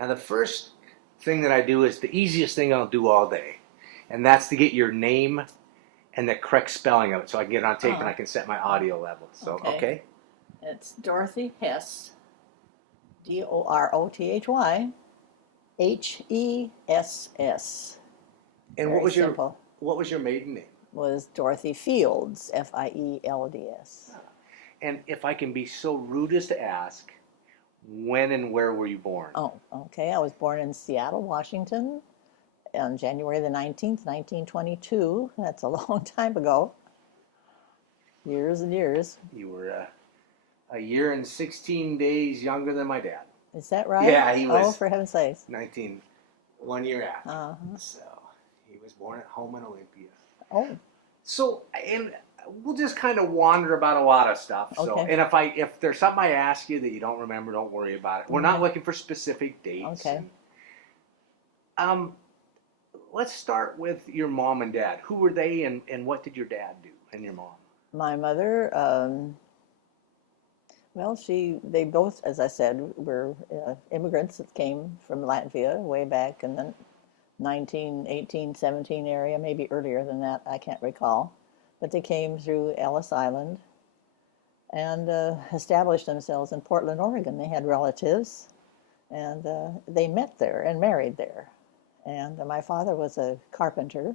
Now, the first thing that I do is the easiest thing I'll do all day, and that's to get your name and the correct spelling of it so I can get it on tape and I can set my audio level. So, okay? It's Dorothy Hess, Dorothy Hess. And Very simple. what was your maiden name? Was Dorothy Fields, Fields. And if I can be so rude as to ask, when and where were you born? Oh, okay. I was born in Seattle, Washington, on January the 19th, 1922. That's a long time ago. Years and years. You were a year and 16 days younger than my dad. Is that right? Yeah, he was. Oh, for heaven's sakes. 1 year after. Uh-huh. So he was born at home in Olympia. Oh. So, and we'll just kind of wander about a lot of stuff. So, Okay. and if there's something I ask you that you don't remember, don't worry about it. We're not looking for specific dates. Okay. And, let's start with your mom and dad. Who were they, and what did your dad do, and your mom? My mother, well, they both, as I said, were immigrants that came from Latvia way back in the 1918, 17 area, maybe earlier than that, I can't recall. But they came through Ellis Island and established themselves in Portland, Oregon. They had relatives, and they met there and married there. And my father was a carpenter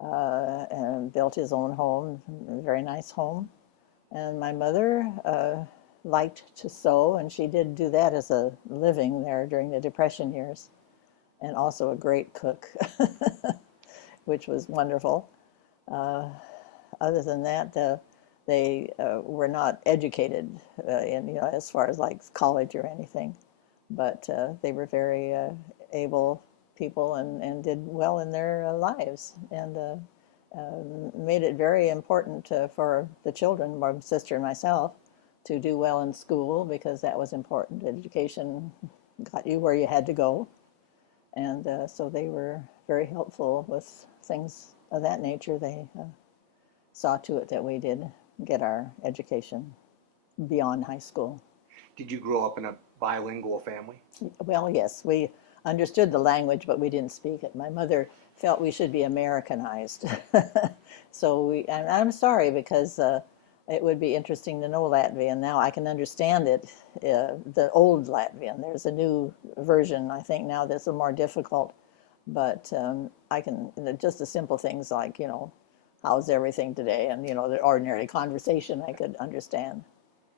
and built his own home, a very nice home. And my mother liked to sew, and she did do that as a living there during the Depression years, and also a great cook, which was wonderful. Other than that, they were not educated as far as like college or anything, but they were very able people and did well in their lives, and made it very important for the children, my sister and myself, to do well in school, because that was important. Education got you where you had to go, and so they were very helpful with things of that nature. They saw to it that we did get our education beyond high school. Did you grow up in a bilingual family? Well, yes, we understood the language, but we didn't speak it. My mother felt we should be Americanized. So I'm sorry, because it would be interesting to know Latvian. Now I can understand it, the old Latvian. There's a new version, I think, now that's a more difficult. But I can, just the simple things like, how's everything today? And, the ordinary conversation I could understand,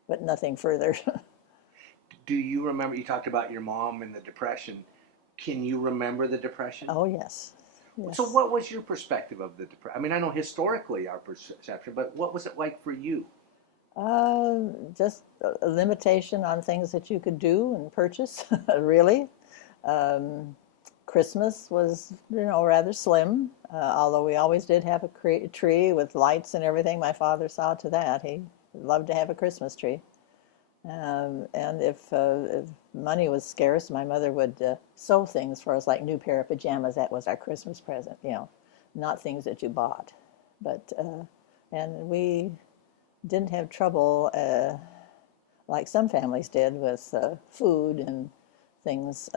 but nothing further. Do you remember, you talked about your mom and the Depression. Can you remember the Depression? Oh, yes. Yes. So what was your perspective of the Depression? I mean, I know historically our perception, but what was it like for you? Just a limitation on things that you could do and purchase, really. Christmas was, rather slim, although we always did have a tree with lights and everything. My father saw to that. He loved to have a Christmas tree. And if money was scarce, my mother would sew things for us, like new pair of pajamas. That was our Christmas present, not things that you bought. But and we didn't have trouble like some families did with food and things.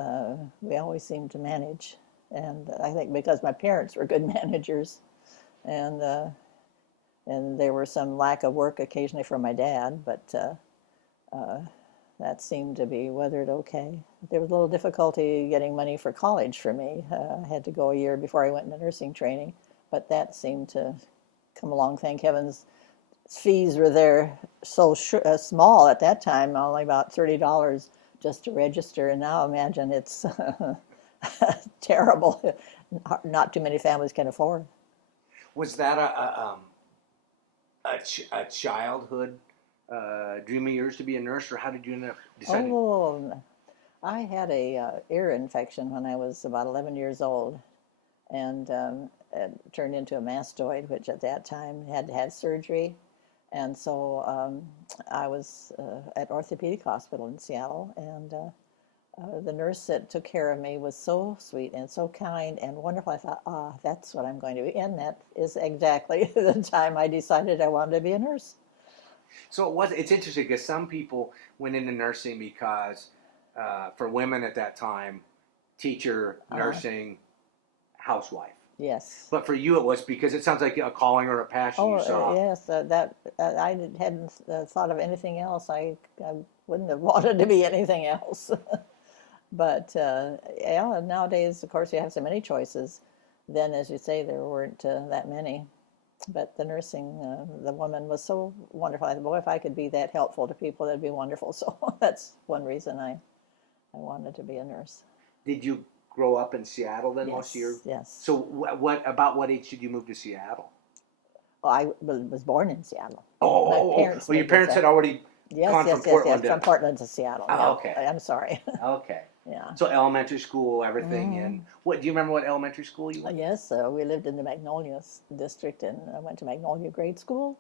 We always seemed to manage, and I think because my parents were good managers, and there was some lack of work occasionally from my dad, but that seemed to be weathered okay. There was a little difficulty getting money for college for me. I had to go a year before I went into nursing training, but that seemed to come along, thank heavens. Fees were there so small at that time, only about $30 just to register, and now imagine it's terrible. Not too many families can afford. Was that a childhood dream of yours to be a nurse, or how did you end up deciding? Oh, I had a ear infection when I was about 11 years old, and it turned into a mastoid, which at that time had to have surgery. And so I was at Orthopedic Hospital in Seattle, and the nurse that took care of me was so sweet and so kind and wonderful. I thought, that's what I'm going to be. And that is exactly the time I decided I wanted to be a nurse. So it's interesting because some people went into nursing because for women at that time, teacher, nursing, housewife. Yes. But for you, it was because it sounds like a calling or a passion you saw. Yes, hadn't thought of anything else. I wouldn't have wanted to be anything else. But yeah, nowadays, of course, you have so many choices. Then, as you say, there weren't that many. But the nursing, the woman was so wonderful. I thought, boy, if I could be that helpful to people, that'd be wonderful. So that's one reason I wanted to be a nurse. Did you grow up in Seattle then, Yes, most of your? yes. So about what age did you move to Seattle? Well, I was born in Seattle. Well, your parents had already gone from Portland from Portland to Seattle. Oh, yeah. okay. I'm sorry. Okay. Yeah. So elementary school, everything. And what do you remember? What elementary school you went? Yes, we lived in the Magnolia district, and I went to Magnolia Grade School,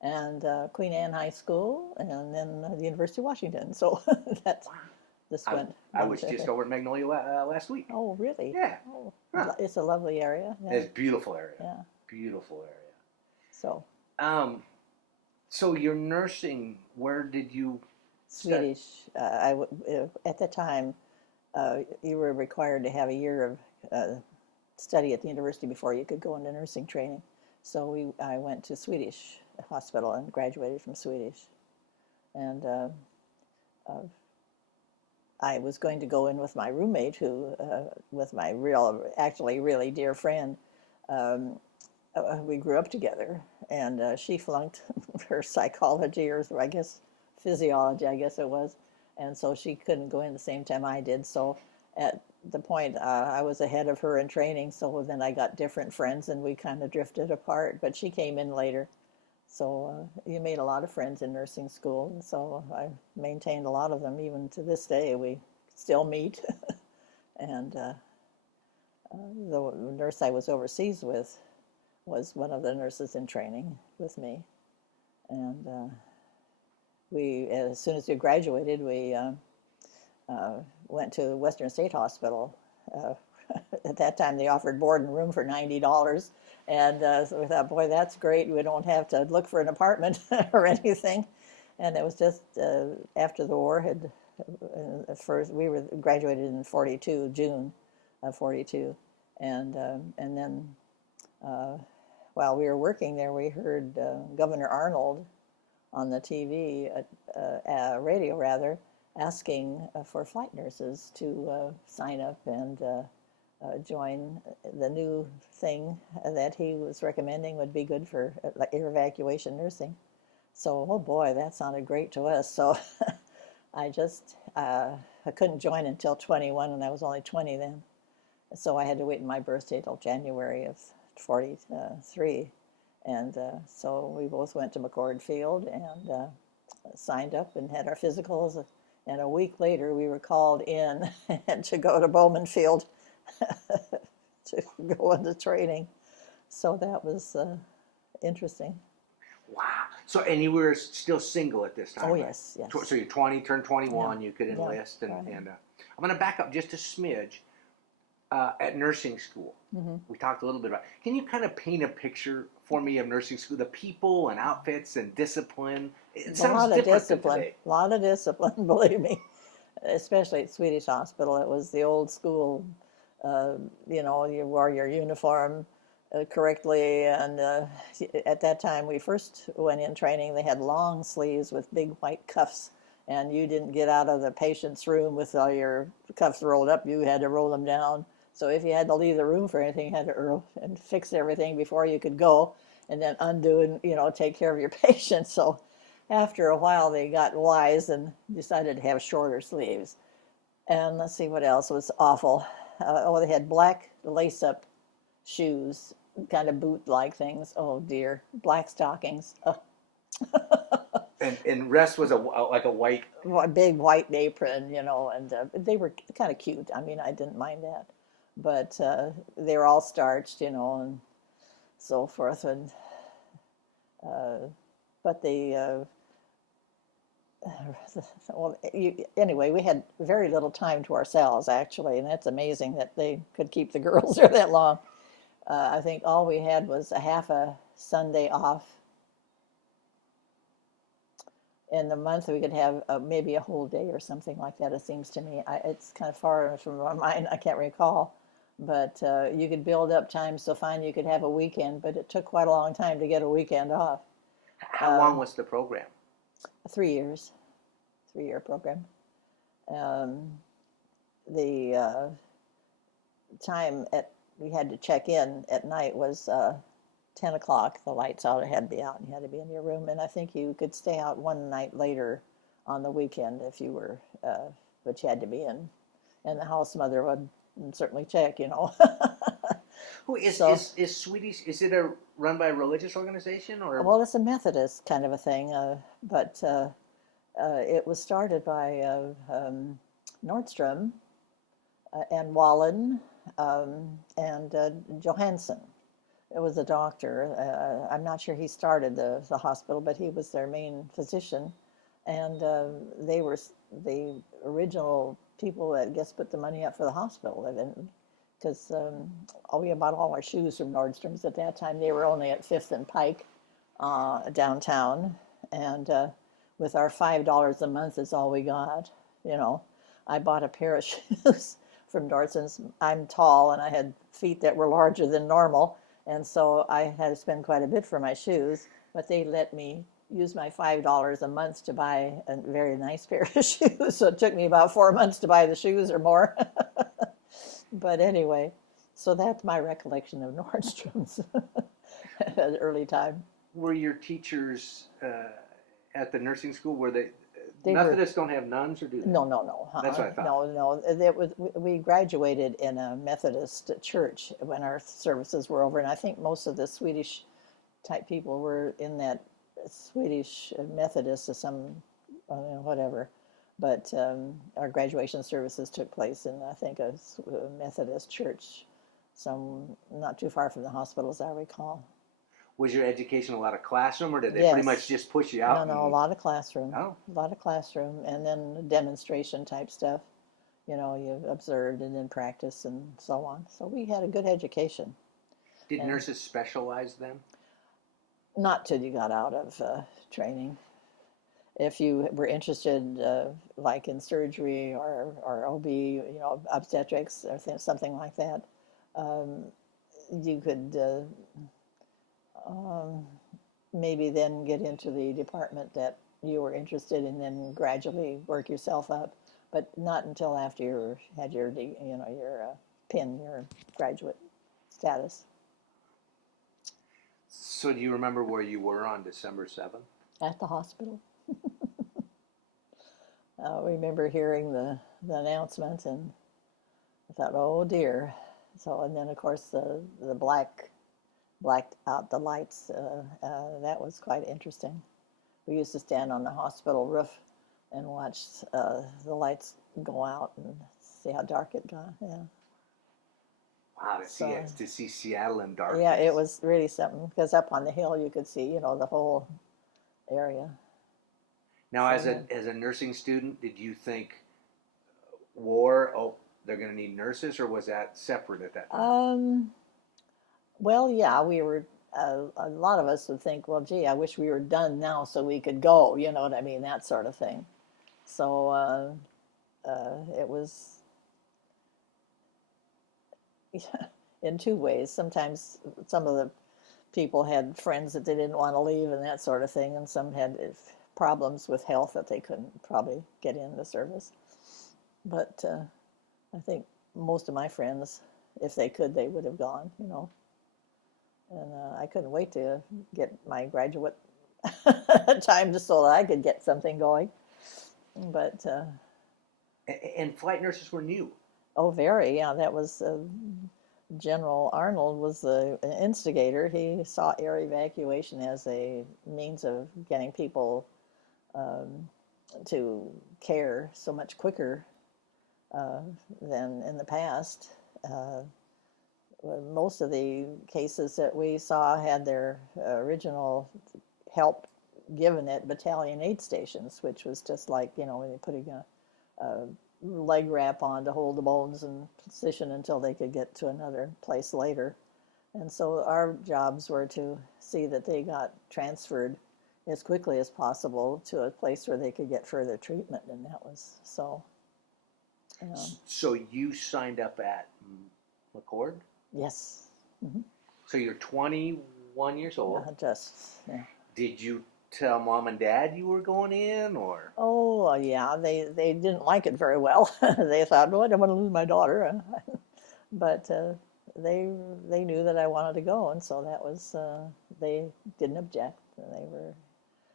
and Queen Anne High School, and then the University of Washington. So that's this went. I was just over at Magnolia last week. Oh, really? Yeah. Oh, it's a lovely area. Yeah. It's a beautiful area. Yeah. Beautiful area. So. So your nursing, where did you? Swedish. At the time, you were required to have a year of study at the university before you could go into nursing training. So I went to Swedish hospital and graduated from Swedish. And I was going to go in with my roommate, who, with my really dear friend. We grew up together, and she flunked her psychology, or I guess physiology, I guess it was, and so she couldn't go in the same time I did. So at the point, I was ahead of her in training, so then I got different friends, and we kind of drifted apart, but she came in later. So you made a lot of friends in nursing school, and so I maintained a lot of them. Even to this day, we still meet. And the nurse I was overseas with was one of the nurses in training with me. And we, as soon as we graduated, we went to Western State Hospital. At that time, they offered board and room for $90. And so we thought, boy, that's great. We don't have to look for an apartment or anything. And it was just after the war had first, we were graduated in 42, June of 42. And then while we were working there, we heard Governor Arnold on the TV, radio rather, asking for flight nurses to sign up and join the new thing that he was recommending would be good for air evacuation nursing. So, oh boy, that sounded great to us. So I couldn't join until 21, and I was only 20 then. So I had to wait in my birthday till January of 43. And so we both went to McCord Field and signed up and had our physicals. And a week later, we were called in to go to Bowman Field to go into training. So that was interesting. Wow. So, and you were still single at this time? Oh, right? yes, yes. So you're 20, turned 21, Yeah. you could enlist. Yeah, And I'm going to back up just a smidge. At nursing school, we talked a little bit about. Can you kind of paint a picture for me of nursing school, the people and outfits and discipline? It sounds different than today. A lot of discipline, believe me. Especially at Swedish Hospital, it was the old school. You wore your uniform correctly, and at that time we first went in training. They had long sleeves with big white cuffs. And you didn't get out of the patient's room with all your cuffs rolled up. You had to roll them down. So if you had to leave the room for anything, you had to and fix everything before you could go, and then undo and take care of your patient. So after a while, they got wise and decided to have shorter sleeves. And let's see what else was awful. They had black lace-up shoes, kind of boot-like things. Oh dear, black stockings. And rest was like a white, big white apron, and they were kind of cute. I mean, I didn't mind that, but they were all starched, and so forth. And but they, anyway, we had very little time to ourselves actually, and that's amazing that they could keep the girls there that long. I think all we had was a half a Sunday off. in the month we could have maybe a whole day or something like that. It seems to me. It's kind of far from my mind. I can't recall, but you could build up time so fine you could have a weekend. But it took quite a long time to get a weekend off. How long was the program? 3 years, 3-year program. Um, the time at we had to check in at night was 10 o'clock. The lights out had to be out and you had to be in your room. And I think you could stay out one night later on the weekend if you were, but you had to be in. And the house mother would certainly check, you know. Who is, So, is Swedish? Is it run by a religious organization or? well, it's a Methodist kind of a thing, but it was started by Nordstrom and Wallen and Johansson. It was a doctor. I'm not sure he started the hospital, but he was their main physician. And they were the original people that, I guess, put the money up for the hospital. Because we bought all our shoes from Nordstrom's at that time. They were only at 5th and Pike downtown. And with our $5 a month is all we got, you know. I bought a pair of shoes from Nordstrom's. I'm tall and I had feet that were larger than normal. And so I had to spend quite a bit for my shoes, but they let me use my $5 a month to buy a very nice pair of shoes. So it took me about 4 months to buy the shoes or more. But anyway, so that's my recollection of Nordstrom's at an early time. Were your teachers at the nursing school? Were they They Methodists don't have nuns, or do they? No, no, no. That's what I thought. No. It was, we graduated in a Methodist church when our services were over, and I think most of the Swedish type people were in that Swedish Methodist or some whatever. But our graduation services took place in, I think, a Methodist church, some not too far from the hospital, as I recall. Was your education a lot of classroom, or did they Yes. pretty much just push you out? No, a lot of classroom. Oh. A lot of classroom, and then demonstration type stuff. You know, you observed and then practice and so on. So we had a good education. Did nurses specialize then? Not till you got out of training. If you were interested, like in surgery or OB, you know, obstetrics or something like that, you could maybe then get into the department that you were interested in, then gradually work yourself up, but not until after you had your, your PIN, your graduate status. So do you remember where you were on December 7th? At the hospital. I remember hearing the announcement, and I thought, oh dear. So, and then of course the blacked out the lights. That was quite interesting. We used to stand on the hospital roof and watch the lights go out and see how dark it got. Yeah. Wow, to see Seattle in darkness. Yeah, it was really something, because up on the hill you could see, you know, the whole area. Now, as a nursing student, did you think war? Oh, they're going to need nurses, or was that separate at that time? Well, yeah, we were. A lot of us would think, well, gee, I wish we were done now so we could go. You know what I mean? That sort of thing. So it was in two ways. Sometimes some of the people had friends that they didn't want to leave and that sort of thing, and some had problems with health that they couldn't probably get in the service. But I think most of my friends, if they could, they would have gone, you know. And I couldn't wait to get my graduate time just so that I could get something going. But and flight nurses were new. Oh, very, yeah. That was General Arnold was the instigator. He saw air evacuation as a means of getting people to care so much quicker than in the past. Most of the cases that we saw had their original help given at battalion aid stations, which was just like, you know, when you're putting a leg wrap on to hold the bones in position until they could get to another place later. And so our jobs were to see that they got transferred as quickly as possible to a place where they could get further treatment, and that was so. So you signed up at McCord? Yes. Mm-hmm. So you're 21 years old. Yeah. Did you tell mom and dad you were going in, or? Oh, yeah, they didn't like it very well. They thought, "Oh, I don't want to lose my daughter," but they knew that I wanted to go, and so that was they didn't object.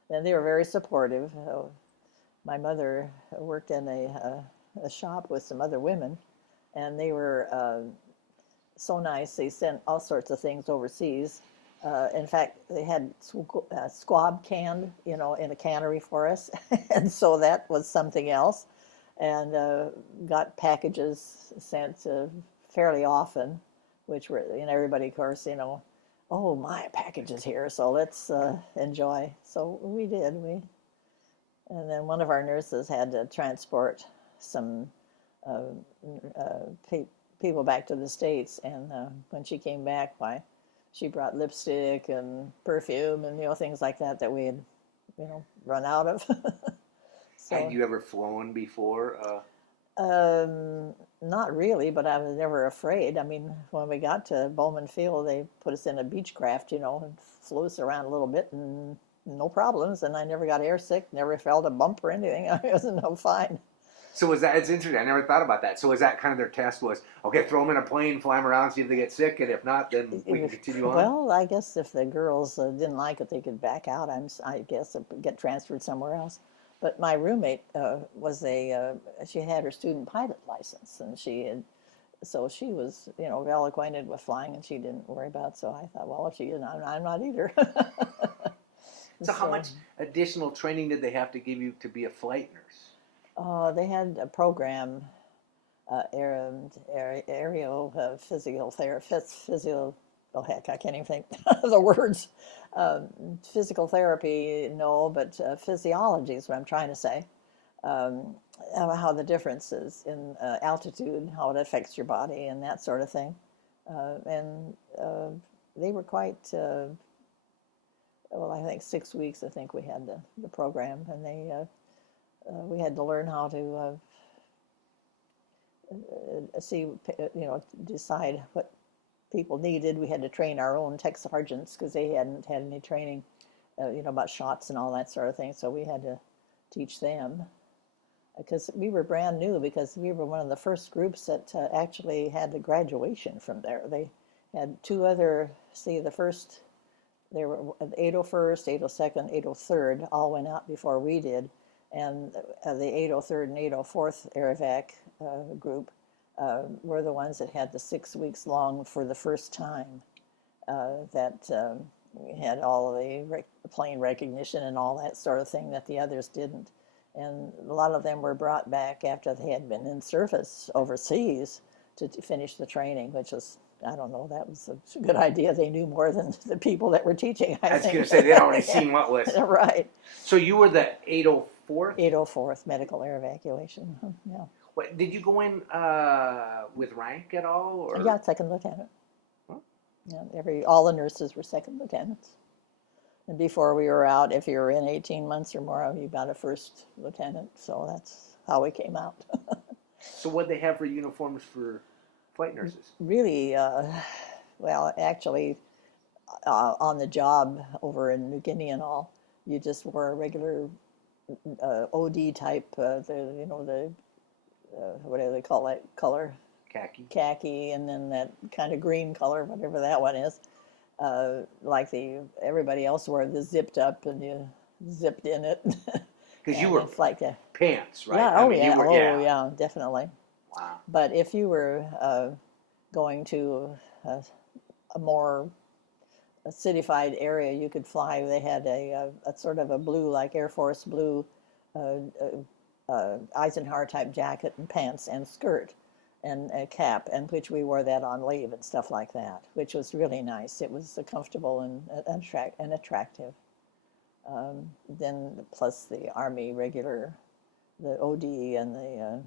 And they were very supportive. My mother worked in a shop with some other women, and they were so nice. They sent all sorts of things overseas. In fact, they had squab canned, in a cannery for us, and so that was something else. And got packages sent fairly often, which were, everybody, of course, oh, my package is here, so let's enjoy. So we did. And then one of our nurses had to transport some people back to the States, and when she came back, she brought lipstick and perfume and things like that we had run out of. So, had you ever flown before? Not really, but I was never afraid. I mean, when we got to Bowman Field, they put us in a Beechcraft, and flew us around a little bit, and no problems. And I never got airsick, never felt a bump or anything. I was no fine. So it's interesting. I never thought about that. So was that kind of their test was, okay, throw them in a plane, fly them around, see if they get sick, and if not, then we can continue on? Well, I guess if the girls didn't like it, they could back out, I guess, or get transferred somewhere else. But my roommate she had her student pilot license, and so she was, well acquainted with flying, and she didn't worry about it. So I thought, well, if she didn't, I'm not either. So how much additional training did they have to give you to be a flight nurse? They had a program, aerial physical therapist, oh heck, I can't even think the words. Physical therapy, no, but physiology is what I'm trying to say. How the differences in altitude, how it affects your body, and that sort of thing. And they were quite, I think 6 weeks, I think we had the program, and we had to learn how to decide what people needed. We had to train our own tech sergeants because they hadn't had any training, about shots and all that sort of thing. So we had to teach them because we were brand new, because we were one of the first groups that actually had the graduation from there. They had two other, the first, they were 801st, 802nd, 803rd, all went out before we did. And the 803rd and 804th Air Evac group were the ones that had the 6 weeks long for the first time, that had all of the plane recognition and all that sort of thing that the others didn't. And a lot of them were brought back after they had been in service overseas to finish the training, which was, I don't know, that was a good idea. They knew more than the people that were teaching, I think. I was going to say, they'd already seen what was. Right. So you were the 804th? 804th Medical Air Evacuation, yeah. What, did you go in with rank at all? Or? Yeah, second lieutenant. Huh? Yeah, all the nurses were second lieutenants. And before we were out, if you were in 18 months or more, you got a first lieutenant. So that's how we came out. So what did they have for uniforms for flight nurses? Really, well, actually, on the job over in New Guinea and all, you just wore a regular OD type, what do they call that color? Khaki, and then that kind of green color, whatever that one is. Like everybody else wore the zipped up, and you zipped in it. Because you were like pants, right? Yeah, yeah, definitely. Wow. But if you were going to a more citified area, you could fly. They had a sort of a blue, like Air Force blue, Eisenhower type jacket and pants and skirt and a cap, and which we wore that on leave and stuff like that, which was really nice. It was comfortable and attractive. Then plus the Army regular, the OD and the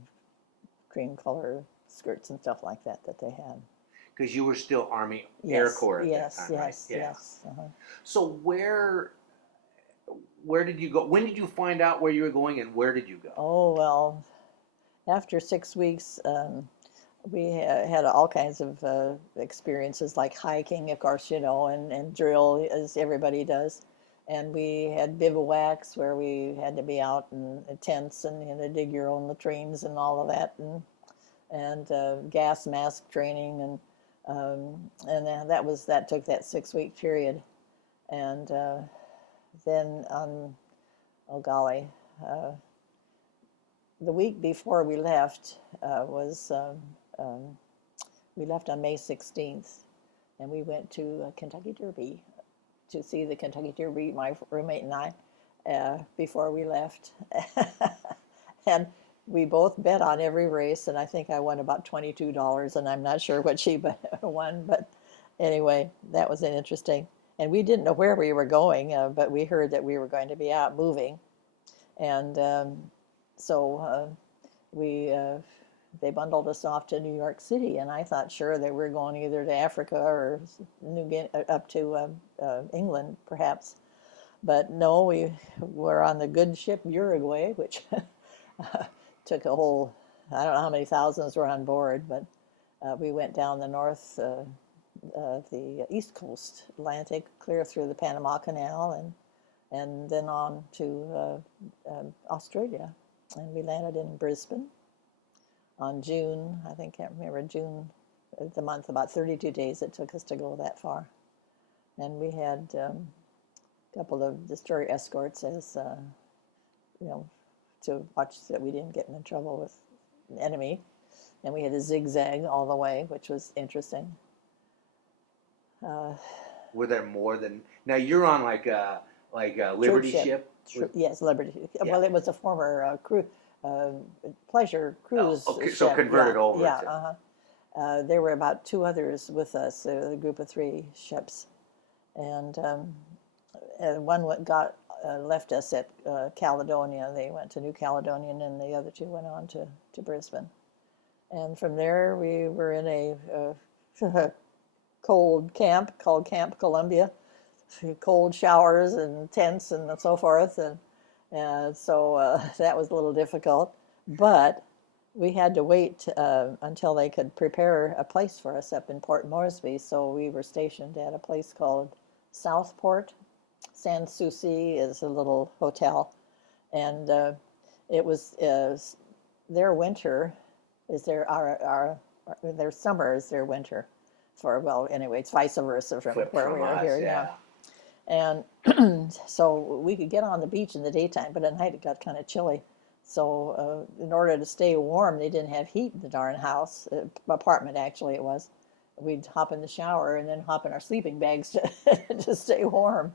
cream color skirts and stuff like that they had. Because you were still Army Air Corps at that time, right? Yes. Uh-huh. So where did you go? When did you find out where you were going, and where did you go? Oh, well, after 6 weeks, we had all kinds of experiences like hiking, of course, and drill as everybody does. And we had bivouacs where we had to be out in tents and dig your own latrines and all of that, and gas mask training, and that took that 6 week period. And then on, oh golly, the week before we left we left on May 16th, and we went to Kentucky Derby to see the Kentucky Derby, my roommate and I, before we left. And we both bet on every race, and I think I won about $22, and I'm not sure what she won, but anyway, that was interesting. And we didn't know where we were going, but we heard that we were going to be out moving, and so they bundled us off to New York City, and I thought sure they were going either to Africa or up to England, perhaps. But no, we were on the good ship Uruguay, which took a whole, I don't know how many thousands were on board, but we went down the east coast Atlantic, clear through the Panama Canal, and then on to Australia. And we landed in Brisbane on June, can't remember, June, the month, about 32 days it took us to go that far. And we had a couple of destroyer escorts as, to watch that we didn't get in trouble with the enemy. And we had to zigzag all the way, which was interesting. Were there more than, now you're on like a Liberty ship? Yes, Liberty. Yeah. Well, it was a former pleasure cruise okay, ship. So converted over. Yeah, there were about two others with us, a group of 3 ships. And one left us at Caledonia. They went to New Caledonia, and the other 2 went on to Brisbane. And from there, we were in a cold camp called Camp Columbia, cold showers and tents and so forth. And so that was a little difficult. But we had to wait until they could prepare a place for us up in Port Moresby. So we were stationed at a place called Southport. Sans Souci is a little hotel, and it was their winter is their summer is their winter. Anyway, it's vice versa from where we are here. Yeah. And so we could get on the beach in the daytime, but at night it got kind of chilly. So in order to stay warm, they didn't have heat in the darn house, apartment actually it was. We'd hop in the shower and then hop in our sleeping bags to stay warm.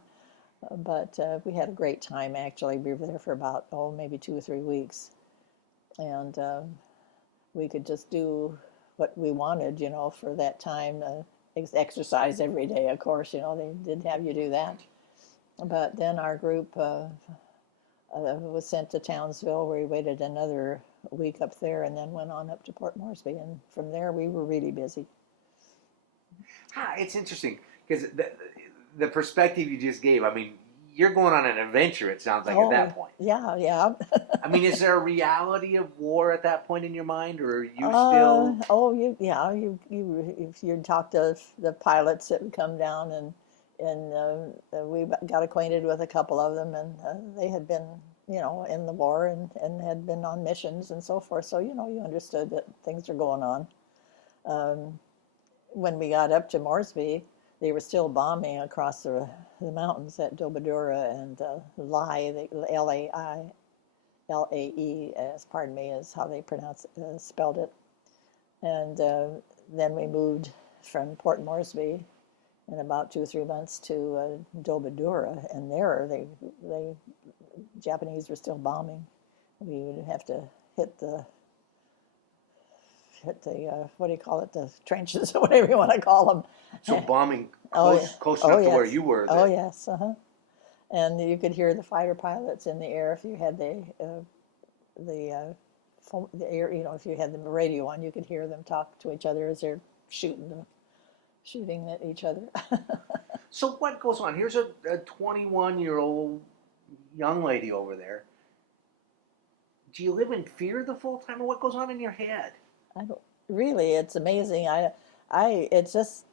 But we had a great time, actually. We were there for about, maybe 2 or 3 weeks. And we could just do what we wanted, for that time. Exercise every day, of course, they didn't have you do that. But then our group was sent to Townsville, where we waited another week up there, and then went on up to Port Moresby. And from there, we were really busy. It's interesting, because the perspective you just gave, you're going on an adventure, it sounds like, at that point. Yeah. Is there a reality of war at that point in your mind, or are you still... If you talk to the pilots that would come down, and we got acquainted with a couple of them, and they had been, in the war and had been on missions and so forth, so, you understood that things are going on. When we got up to Moresby, they were still bombing across the mountains at Dobadura and Lae, L-A-E, is how they spelled it. And then we moved from Port Moresby in about 2 or 3 months to Dobadura, and there the Japanese were still bombing. We would have to hit the what do you call it, the trenches, or whatever you want to call them. So bombing close enough to where you were. Oh, yes. And you could hear the fighter pilots in the air if you had the air, if you had the radio on, you could hear them talk to each other as they're shooting at each other. So what goes on? Here's a 21-year-old young lady over there, do you live in fear the full time, or what goes on in your head? I don't really. It's amazing. It's just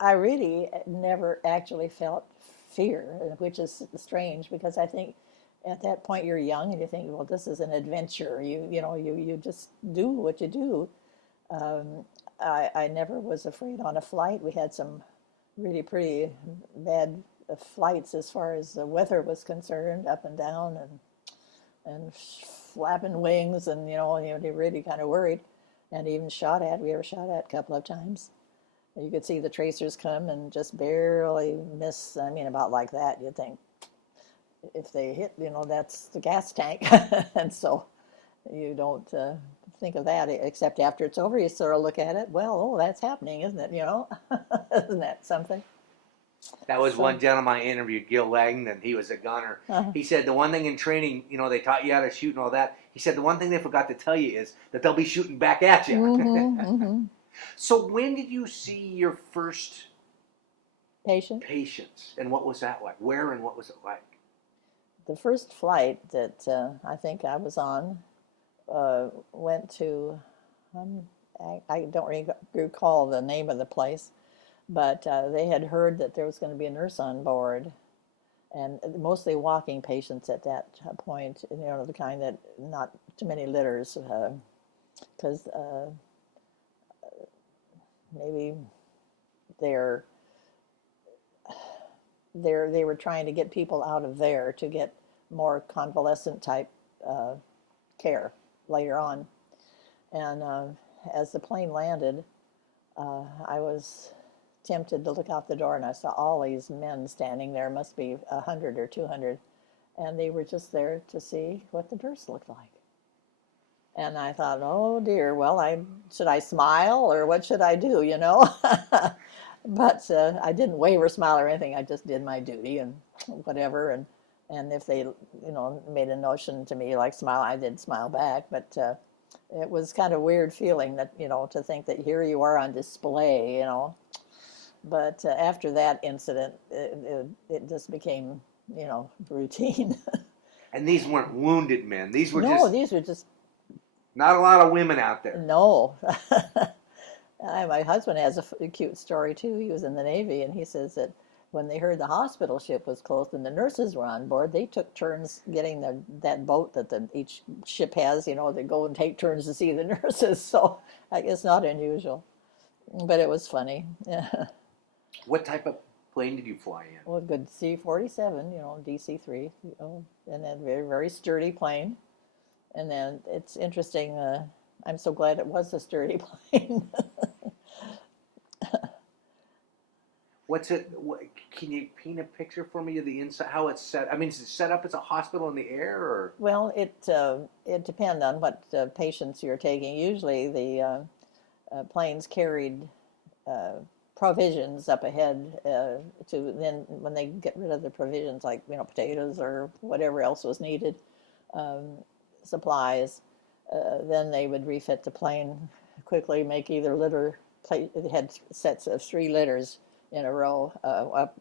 I really never actually felt fear, which is strange because I think at that point you're young and you think, well, this is an adventure. You just do what you do. Um, I never was afraid on a flight. We had some really pretty bad flights as far as the weather was concerned, up and down and flapping wings, and you're really kind of worried, and even shot at. We were shot at a couple of times. You could see the tracers come and just barely miss. I mean, about like that. You'd think if they hit, that's the gas tank, and so you don't think of that except after it's over. You sort of look at it. Well, oh, that's happening, isn't it? Isn't that something? That was So, one gentleman I interviewed, Gil Langdon. He was a gunner. uh, He said the one thing in training, they taught you how to shoot and all that. He said the one thing they forgot to tell you is that they'll be shooting back at you. mm-hmm. So when did you see your first Patient. patients, and what was that like? Where and what was it like? The first flight that I think I was on went to, um, I don't recall the name of the place, but they had heard that there was going to be a nurse on board, and mostly walking patients at that point, the kind that not too many litters, because maybe they're, they were trying to get people out of there to get more convalescent type care later on. And as the plane landed, I was tempted to look out the door, and I saw all these men standing there, must be 100 or 200, and they were just there to see what the nurse looked like. And I thought, oh dear, well, should I smile or what should I do, But I didn't wave or smile or anything. I just did my duty and whatever. And if they, made a notion to me like smile, I did smile back. But it was kind of weird feeling that, to think that here you are on display. But after that incident, it just became, routine. And these weren't wounded men. These were No, just these were just, not a lot of women out there. no. My husband has a cute story too. He was in the Navy, and he says that when they heard the hospital ship was closed and the nurses were on board, they took turns getting that boat that each ship has. They go and take turns to see the nurses. So I guess not unusual, but it was funny. Yeah. What type of plane did you fly in? Well, good C-47, DC-3, and then very, very sturdy plane. And then it's interesting. I'm so glad it was a sturdy plane. What's it? Can you paint a picture for me of the inside? How it's set? I mean, is it set up as a hospital in the air, or? Well, it depends on what patients you're taking. Usually, the planes carried provisions up ahead to then when they get rid of the provisions, like potatoes or whatever else was needed, supplies. Then they would refit the plane quickly, make either litter. It had sets of 3 litters in a row, up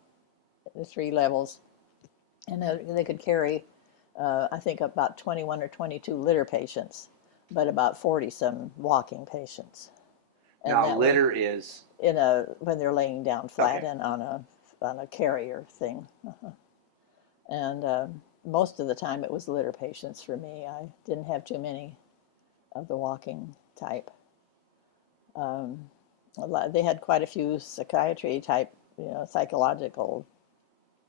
3 levels, and they could carry, I think, about 21 or 22 litter patients, but about 40 some walking patients. And now litter is when they're laying down flat okay. and on a carrier thing, and most of the time it was litter patients for me. I didn't have too many of the walking type. They had quite a few psychiatry type, psychological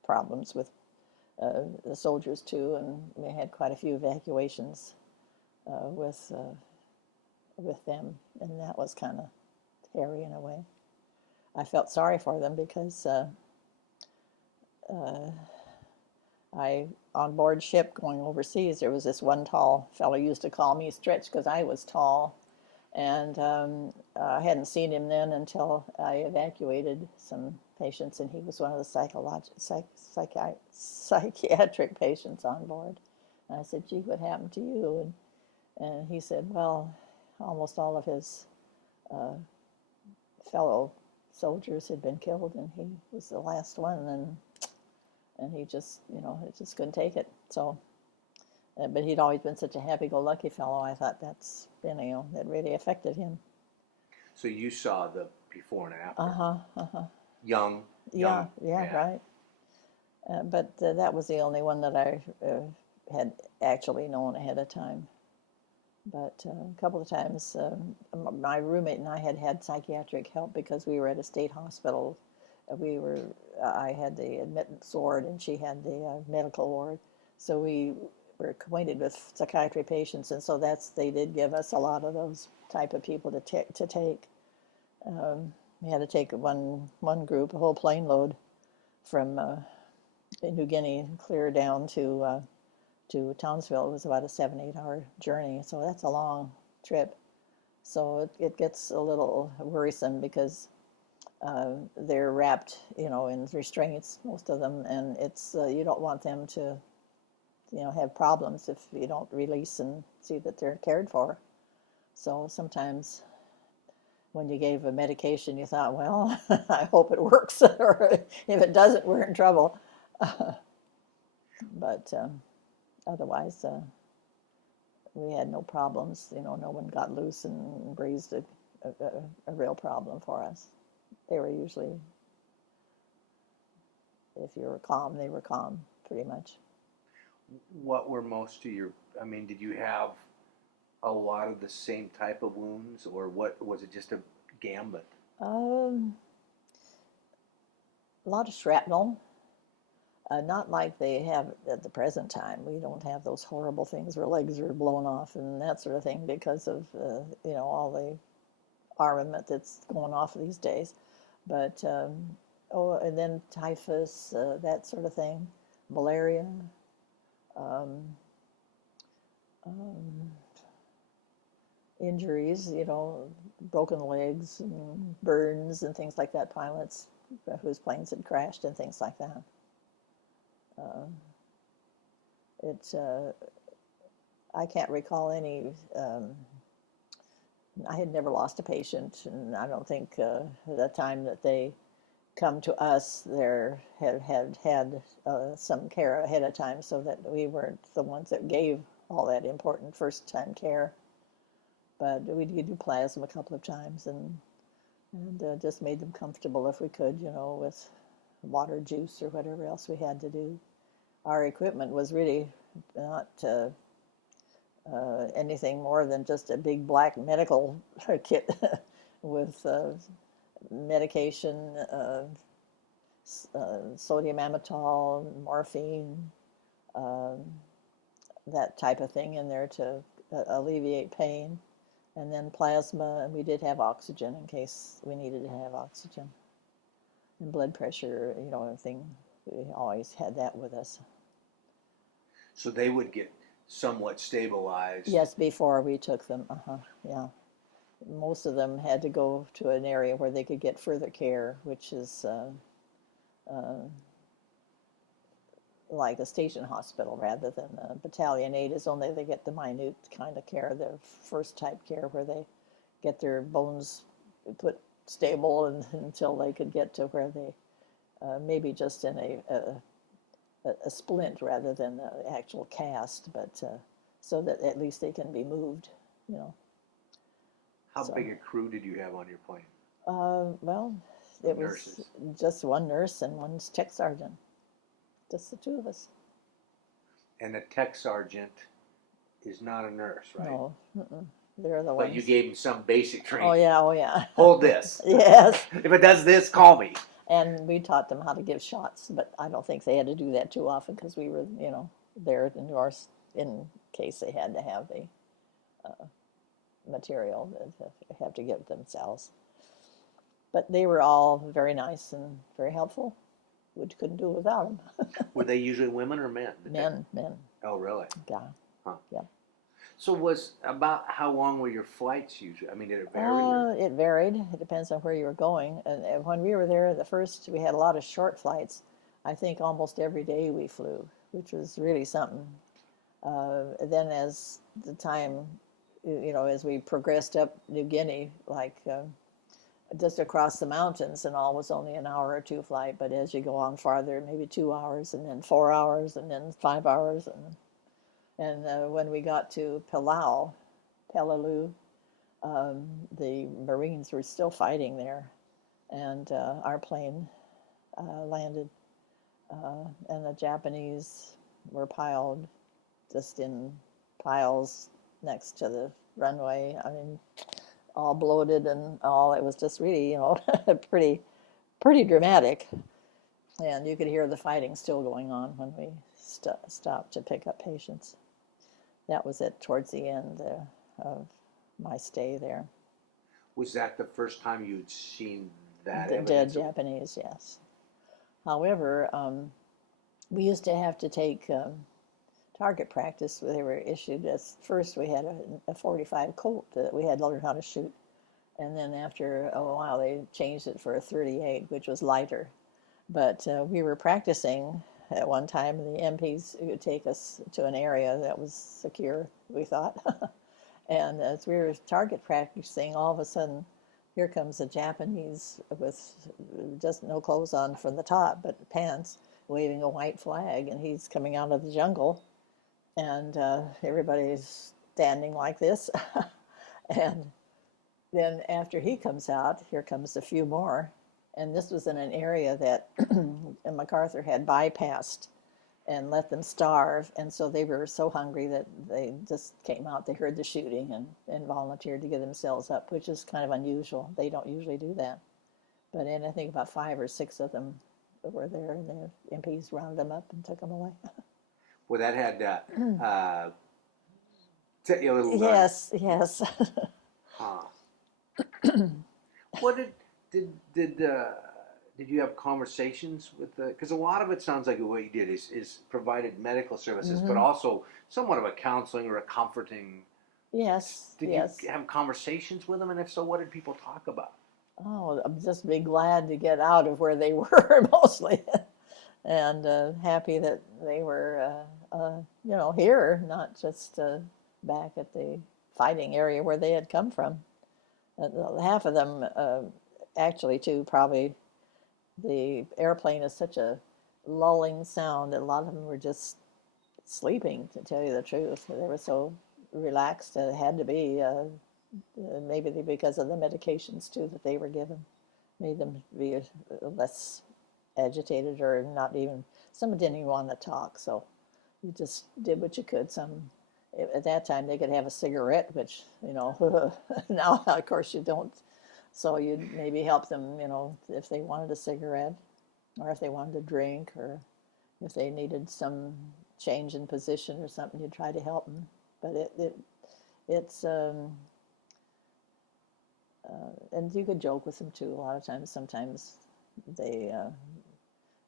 problems with the soldiers too, and we had quite a few evacuations with them, and that was kind of hairy in a way. I felt sorry for them because on board ship going overseas, there was this one tall fellow used to call me Stretch because I was tall, and I hadn't seen him then until I evacuated some patients, and he was one of the psychiatric patients on board. And I said, "Gee, what happened to you?" And he said, "Well, almost all of his fellow soldiers had been killed, and he was the last one, and he just, just couldn't take it." So, but he'd always been such a happy-go-lucky fellow. I thought that's, that really affected him. So you saw the before and after. Yeah, Young. right. But that was the only one that I had actually known ahead of time. But a couple of times, my roommate and I had psychiatric help because we were at a state hospital. I had the admittance ward and she had the medical ward. So we were acquainted with psychiatry patients, and so they did give us a lot of those type of people to take. We had to take one group, a whole plane load, from New Guinea, clear down to Townsville. It was about a 7-8 hour journey, so that's a long trip. So it gets a little worrisome because they're wrapped, in restraints, most of them, and it's you don't want them to, have problems if you don't release and see that they're cared for. So sometimes when you gave a medication, you thought, well, I hope it works, or if it doesn't, we're in trouble. But otherwise, we had no problems. No one got loose and raised a real problem for us. They were usually, if you were calm, they were calm, pretty much. What were most of did you have a lot of the same type of wounds, or what was it, just a gambit? A lot of shrapnel. Not like they have at the present time. We don't have those horrible things where legs are blown off and that sort of thing because of all the armament that's going off these days. But and then typhus, that sort of thing, malaria, injuries, broken legs and burns and things like that. Pilots whose planes had crashed and things like that. I can't recall any. I had never lost a patient, and I don't think the time that they come to us, there had some care ahead of time, so that we weren't the ones that gave all that important first-time care. But we did do plasma a couple of times, and just made them comfortable if we could, with water, juice, or whatever else we had to do. Our equipment was really not anything more than just a big black medical kit with medication, sodium amytal, morphine, that type of thing in there to alleviate pain. And then plasma, and we did have oxygen in case we needed to have oxygen. And blood pressure, everything, we always had that with us. So they would get somewhat stabilized? Yes, before we took them, yeah. Most of them had to go to an area where they could get further care, which is like a station hospital rather than a battalion aid. Is only they get the minute kind of care, the first type care where they get their bones put stable until they could get to where they maybe just in a splint rather than an actual cast, but so that at least they can be moved, How big a crew did you have on your plane? Well, it was just one nurse and one tech sergeant. Just the two of us. And the tech sergeant is not a nurse, right? No, they're the ones. But you gave him some basic training. Oh yeah. Hold this. Yes. If it does this, call me. And we taught them how to give shots, but I don't think they had to do that too often because we were, there in case they had to have the material that they have to give themselves. But they were all very nice and very helpful. We couldn't do it without them. Were they usually women or men? Men. Oh, really? Yeah. Huh. Yeah. So about how long were your flights usually? Did it vary? It varied. It depends on where you were going. And when we were there, we had a lot of short flights. I think almost every day we flew, which was really something. Then as the time, as we progressed up New Guinea, like just across the mountains and all was only an hour or two flight. But as you go on farther, maybe 2 hours, and then 4 hours, and then 5 hours. And when we got to Peleliu, the Marines were still fighting there. And our plane landed, and the Japanese were piled just in piles next to the runway. I mean, all bloated and all. It was just really, pretty dramatic. And you could hear the fighting still going on when we stopped to pick up patients. That was it towards the end of my stay there. Was that the first time you'd seen that The evidence? dead Japanese, yes. However, we used to have to take target practice. They were issued as first we had a 45 Colt that we had to learn how to shoot, and then after a while they changed it for a 38, which was lighter. But we were practicing at one time, and the MPs would take us to an area that was secure, we thought. And as we were target practicing, all of a sudden, here comes a Japanese with just no clothes on from the top, but pants, waving a white flag, and he's coming out of the jungle, and everybody's standing like this. And then after he comes out, here comes a few more, and this was in an area that MacArthur had bypassed and let them starve, and so they were so hungry that they just came out. They heard the shooting and volunteered to give themselves up, which is kind of unusual. They don't usually do that. But I think about 5 or 6 of them were there, and the MPs rounded them up and took them away. Well, that had a little. Yes. Huh. What did you have conversations with the? Because a lot of it sounds like what you did is provided medical services, but also somewhat of a counseling or a comforting. Yes. Did you have conversations with them, and if so, what did people talk about? Oh, I'm just be glad to get out of where they were mostly, and happy that they were, here, not just back at the fighting area where they had come from. Half of them, actually, too, probably the airplane is such a lulling sound that a lot of them were just sleeping, to tell you the truth. They were so relaxed, it had to be. Maybe because of the medications, too, that they were given. Made them be less agitated, or not even, some didn't even want to talk, so you just did what you could. Some, at that time, they could have a cigarette, which, now, of course, you don't. So you'd maybe help them, if they wanted a cigarette, or if they wanted a drink, or if they needed some change in position or something, you'd try to help them. But it's and you could joke with them too. A lot of times, sometimes they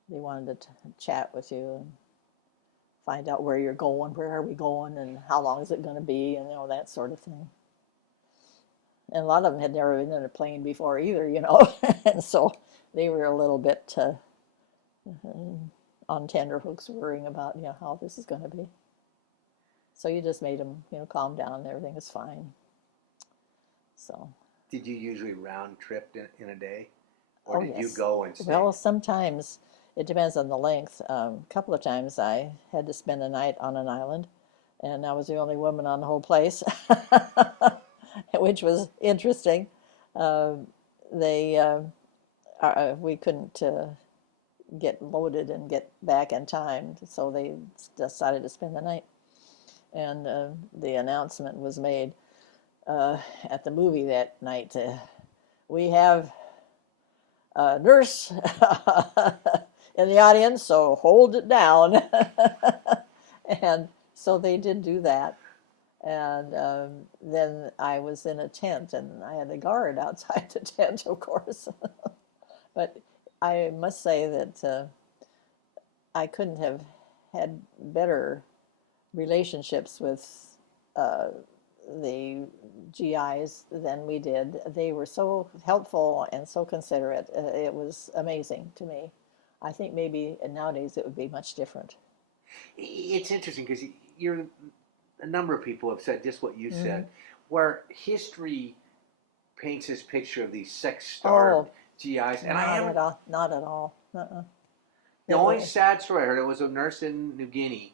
wanted to chat with you and find out where you're going, where are we going, and how long is it going to be, and that sort of thing. And a lot of them had never been in a plane before either, and so they were a little bit on tenterhooks, worrying about how this is going to be. So you just made them calm down, and everything is fine. So. Did you usually round trip in a day, or did yes. you go and stay? Well, sometimes it depends on the length. A couple of times I had to spend a night on an island, and I was the only woman on the whole place, which was interesting. We couldn't get loaded and get back in time, so they decided to spend the night. And the announcement was made at the movie that night. We have a nurse in the audience, so hold it down. And so they did do that. And then I was in a tent, and I had a guard outside the tent, of course. But I must say that I couldn't have had better relationships with the GIs than we did. They were so helpful and so considerate. It was amazing to me. I think maybe nowadays it would be much different. It's interesting because a number of people have said just what you said, where history paints this picture of these sex-starved Oh, GIs, and I not haven't. at all. Not at all. The It only was, sad story I heard, it was a nurse in New Guinea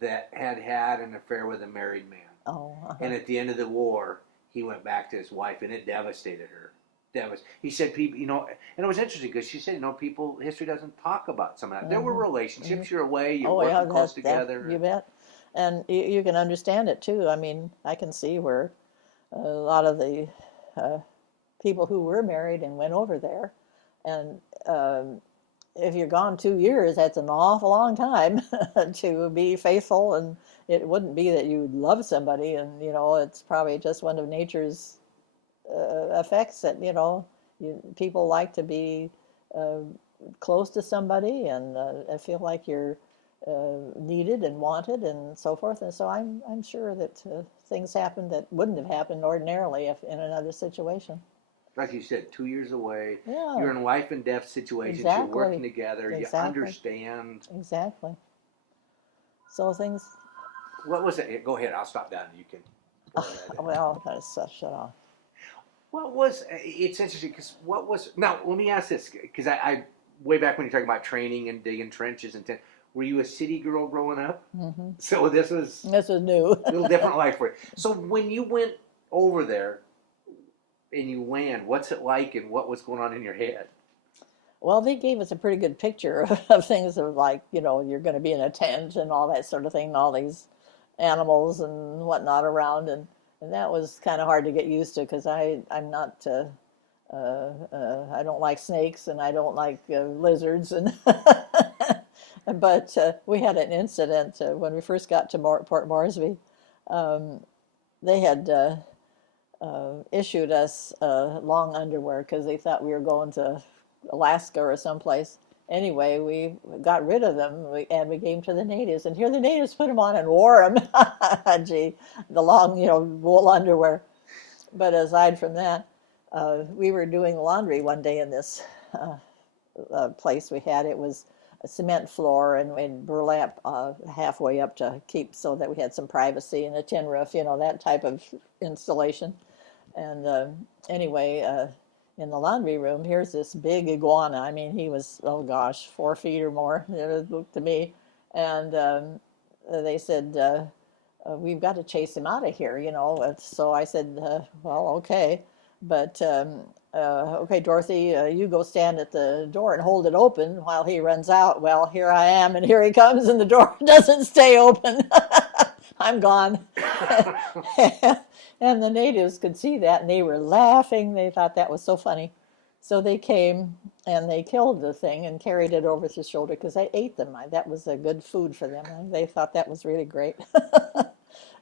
that had an affair with a married man. oh, And at the end of the war, he went back to his wife, and it devastated her. He said, people, and it was interesting because she said, history doesn't talk about some of that. There were relationships. You're away, you're oh yeah, working close that together. you bet. And you can understand it too. I mean, I can see where a lot of the uh, people who were married and went over there, and if you're gone 2 years, that's an awful long time to be faithful. And it wouldn't be that you love somebody, and it's probably just one of nature's effects that people like to be uh, close to somebody and feel like you're needed and wanted and so forth. And so I'm sure that things happen that wouldn't have happened ordinarily if in another situation. Like you said, 2 years away. Yeah, You're in life and death situations. You're working exactly, together. You exactly, understand. exactly. So things. What was it? Go ahead. I'll stop down. You can go ahead. Well, shut off. It's interesting because now let me ask this, because I way back when you're talking about training and digging trenches were you a city girl growing up? Mm-hmm. So this was New. a little different life for you. So when you went over there and you land, what's it like and what was going on in your head? Well, they gave us a pretty good picture of things of like, you're going to be in a tent and all that sort of thing, and all these animals and whatnot around. And that was kind of hard to get used to because I'm not, I don't like snakes and I don't like lizards. But we had an incident when we first got to Port Moresby. They had issued us long underwear because they thought we were going to Alaska or someplace. Anyway, we got rid of them and we gave them to the natives. And here the natives put them on and wore them. Gee, the long, wool underwear. But aside from that, we were doing laundry one day in this place we had. It was a cement floor and we had burlap halfway up to keep so that we had some privacy, and a tin roof, that type of installation. And anyway, in the laundry room, here's this big iguana. I mean, he was, oh gosh, 4 feet or more, it looked to me. And they said, we've got to chase him out of here, So I said, well, okay. But, okay, Dorothy, you go stand at the door and hold it open while he runs out. Well, here I am, and here he comes, and the door doesn't stay open. I'm gone. And the natives could see that, and they were laughing. They thought that was so funny. So they came, and they killed the thing and carried it over his shoulder because I ate them. That was a good food for them. And they thought that was really great.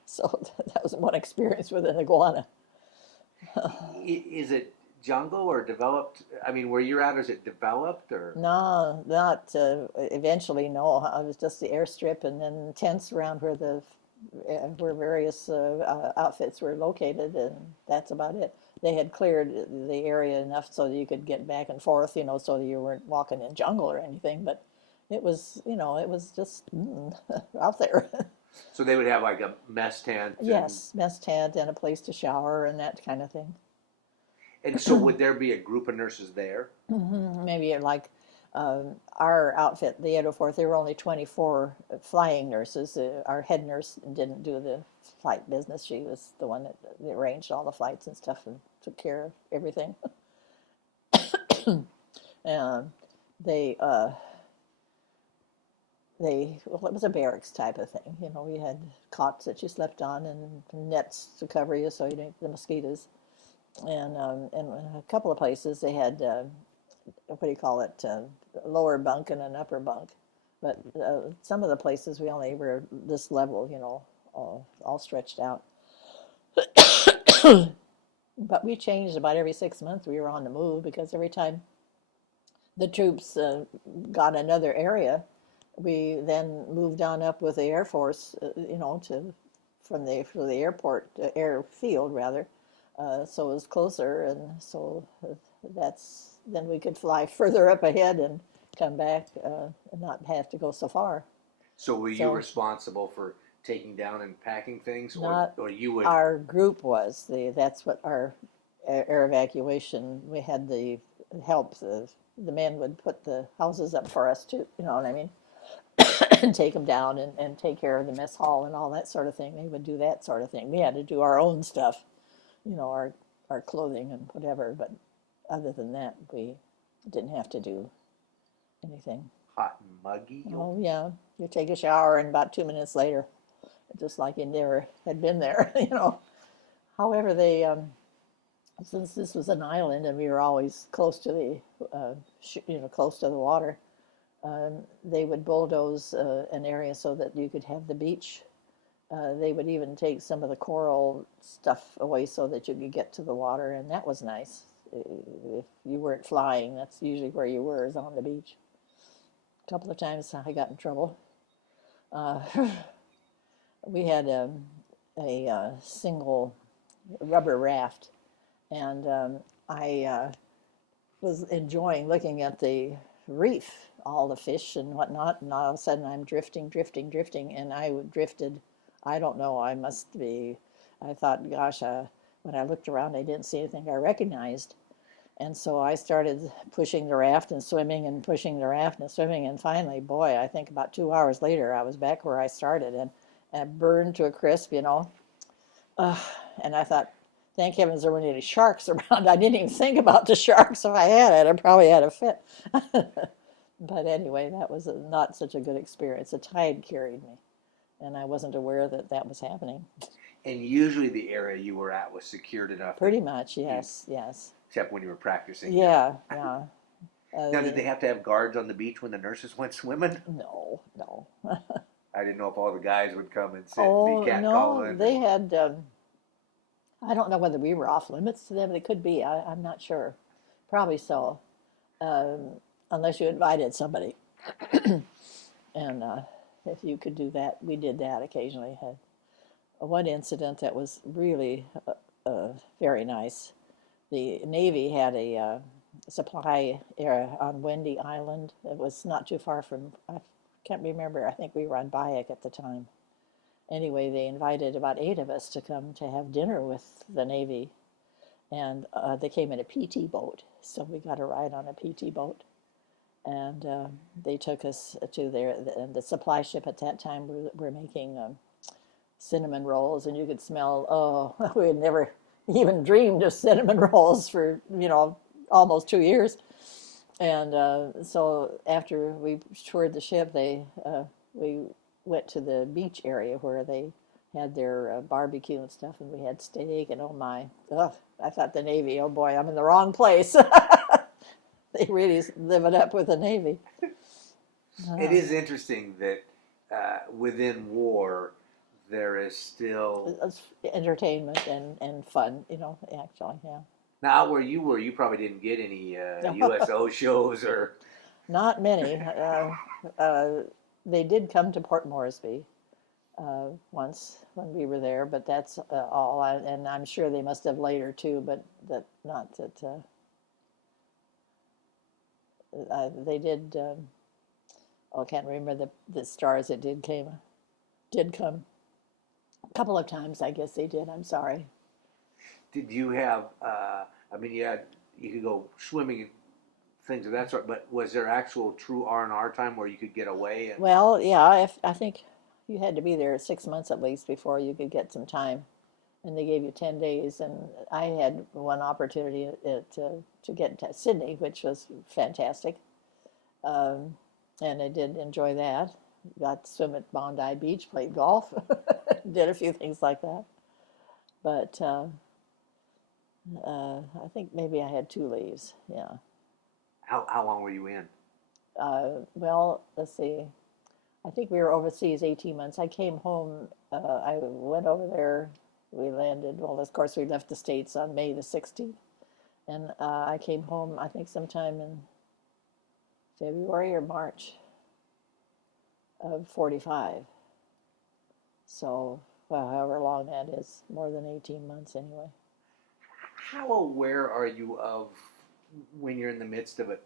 So that was one experience with an iguana. Is it jungle or developed? I mean, where you're at, is it developed or? No, not eventually. No, it was just the airstrip, and then tents around where various outfits were located, and that's about it. They had cleared the area enough so that you could get back and forth, so that you weren't walking in jungle or anything. But it was, it was just out there. So they would have like a mess tent. Yes, mess tent and a place to shower and that kind of thing. And so would there be a group of nurses there? Maybe like our outfit, the 804th, there were only 24 flying nurses. Our head nurse didn't do the flight business. She was the one that arranged all the flights and stuff and took care of everything. And well, it was a barracks type of thing. We had cots that you slept on and nets to cover you so you didn't get the mosquitoes. And in a couple of places they had, what do you call it, lower bunk and an upper bunk. But some of the places we only were this level, all stretched out. But we changed about every 6 months. We were on the move because every time the troops got another area, we then moved on up with the Air Force, from the airport, airfield rather. So it was closer, and so then we could fly further up ahead and come back and not have to go so far. So were you responsible for taking down and packing things, or you would? Our group was that's what air evacuation, we had the help. The men would put the houses up for us too, you know what I mean? And take them down and take care of the mess hall and all that sort of thing. They would do that sort of thing. We had to do our own stuff, you know, our clothing and whatever, but other than that, we didn't have to do anything. Hot and muggy? Oh, yeah. You take a shower and about 2 minutes later, just like you never had been there, you know. However, since this was an island and we were always close to close to the water, they would bulldoze an area so that you could have the beach. They would even take some of the coral stuff away so that you could get to the water, and that was nice. If you weren't flying, that's usually where you were, is on the beach. A couple of times I got in trouble. We had a single rubber raft, and I was enjoying looking at the reef, all the fish and whatnot, and all of a sudden I'm drifting, and I drifted, I don't know, I thought, gosh, when I looked around, I didn't see anything I recognized. And so I started pushing the raft and swimming and pushing the raft and swimming, and finally, boy, I think about 2 hours later, I was back where I started, and I burned to a crisp, you know. And I thought, thank heavens there weren't any sharks around. I didn't even think about the sharks. If I had it, I probably had a fit. But anyway, that was not such a good experience. The tide carried me, and I wasn't aware that that was happening. And usually the area you were at was secured enough. Pretty much, yes, yes. Except when you were practicing. Yeah, yeah. Now, did they have to have guards on the beach when the nurses went swimming? No, no. I didn't know if all the guys would come and sit and be catcalling. No, they had, I don't know whether we were off limits to them. They could be, I'm not sure. Probably so, unless you invited somebody. And if you could do that, we did that occasionally. Had one incident that was really very nice. The Navy had a supply area on Wendy Island. It was not too far from, I can't remember, I think we were on Bayek at the time. Anyway, they invited about 8 of us to come to have dinner with the Navy. And they came in a PT boat, so we got a ride on a PT boat. And they took us to the supply ship at that time. We're making cinnamon rolls, and you could smell, we had never even dreamed of cinnamon rolls for, almost 2 years. And so after we toured the ship, we went to the beach area where they had their barbecue and stuff, and we had steak, and oh my, I thought the Navy, oh boy, I'm in the wrong place. They really live it up with the Navy. It is interesting that within war, there is still entertainment and fun, actually, yeah. Now, out where you were, you probably didn't get any USO shows or... Not many. They did come to Port Moresby once when we were there, but that's all. And I'm sure they must have later too, but not that they did. I can't remember the stars that did come. A couple of times, I guess they did. I'm sorry. Did you have? You could go swimming and things of that sort. But was there actual true R&R time where you could get away? Well, yeah. I think you had to be there 6 months at least before you could get some time, and they gave you 10 days. And I had one opportunity to get to Sydney, which was fantastic, and I did enjoy that. Got to swim at Bondi Beach, played golf, did a few things like that. But I think maybe I had 2 leaves, yeah. How long were you in? Well, let's see. I think we were overseas 18 months. I came home, I went over there, we landed, well, of course we left the States on May the 16th. And I came home, I think sometime in February or March of 45. So, well, however long that is, more than 18 months anyway. How aware are you of, when you're in the midst of it,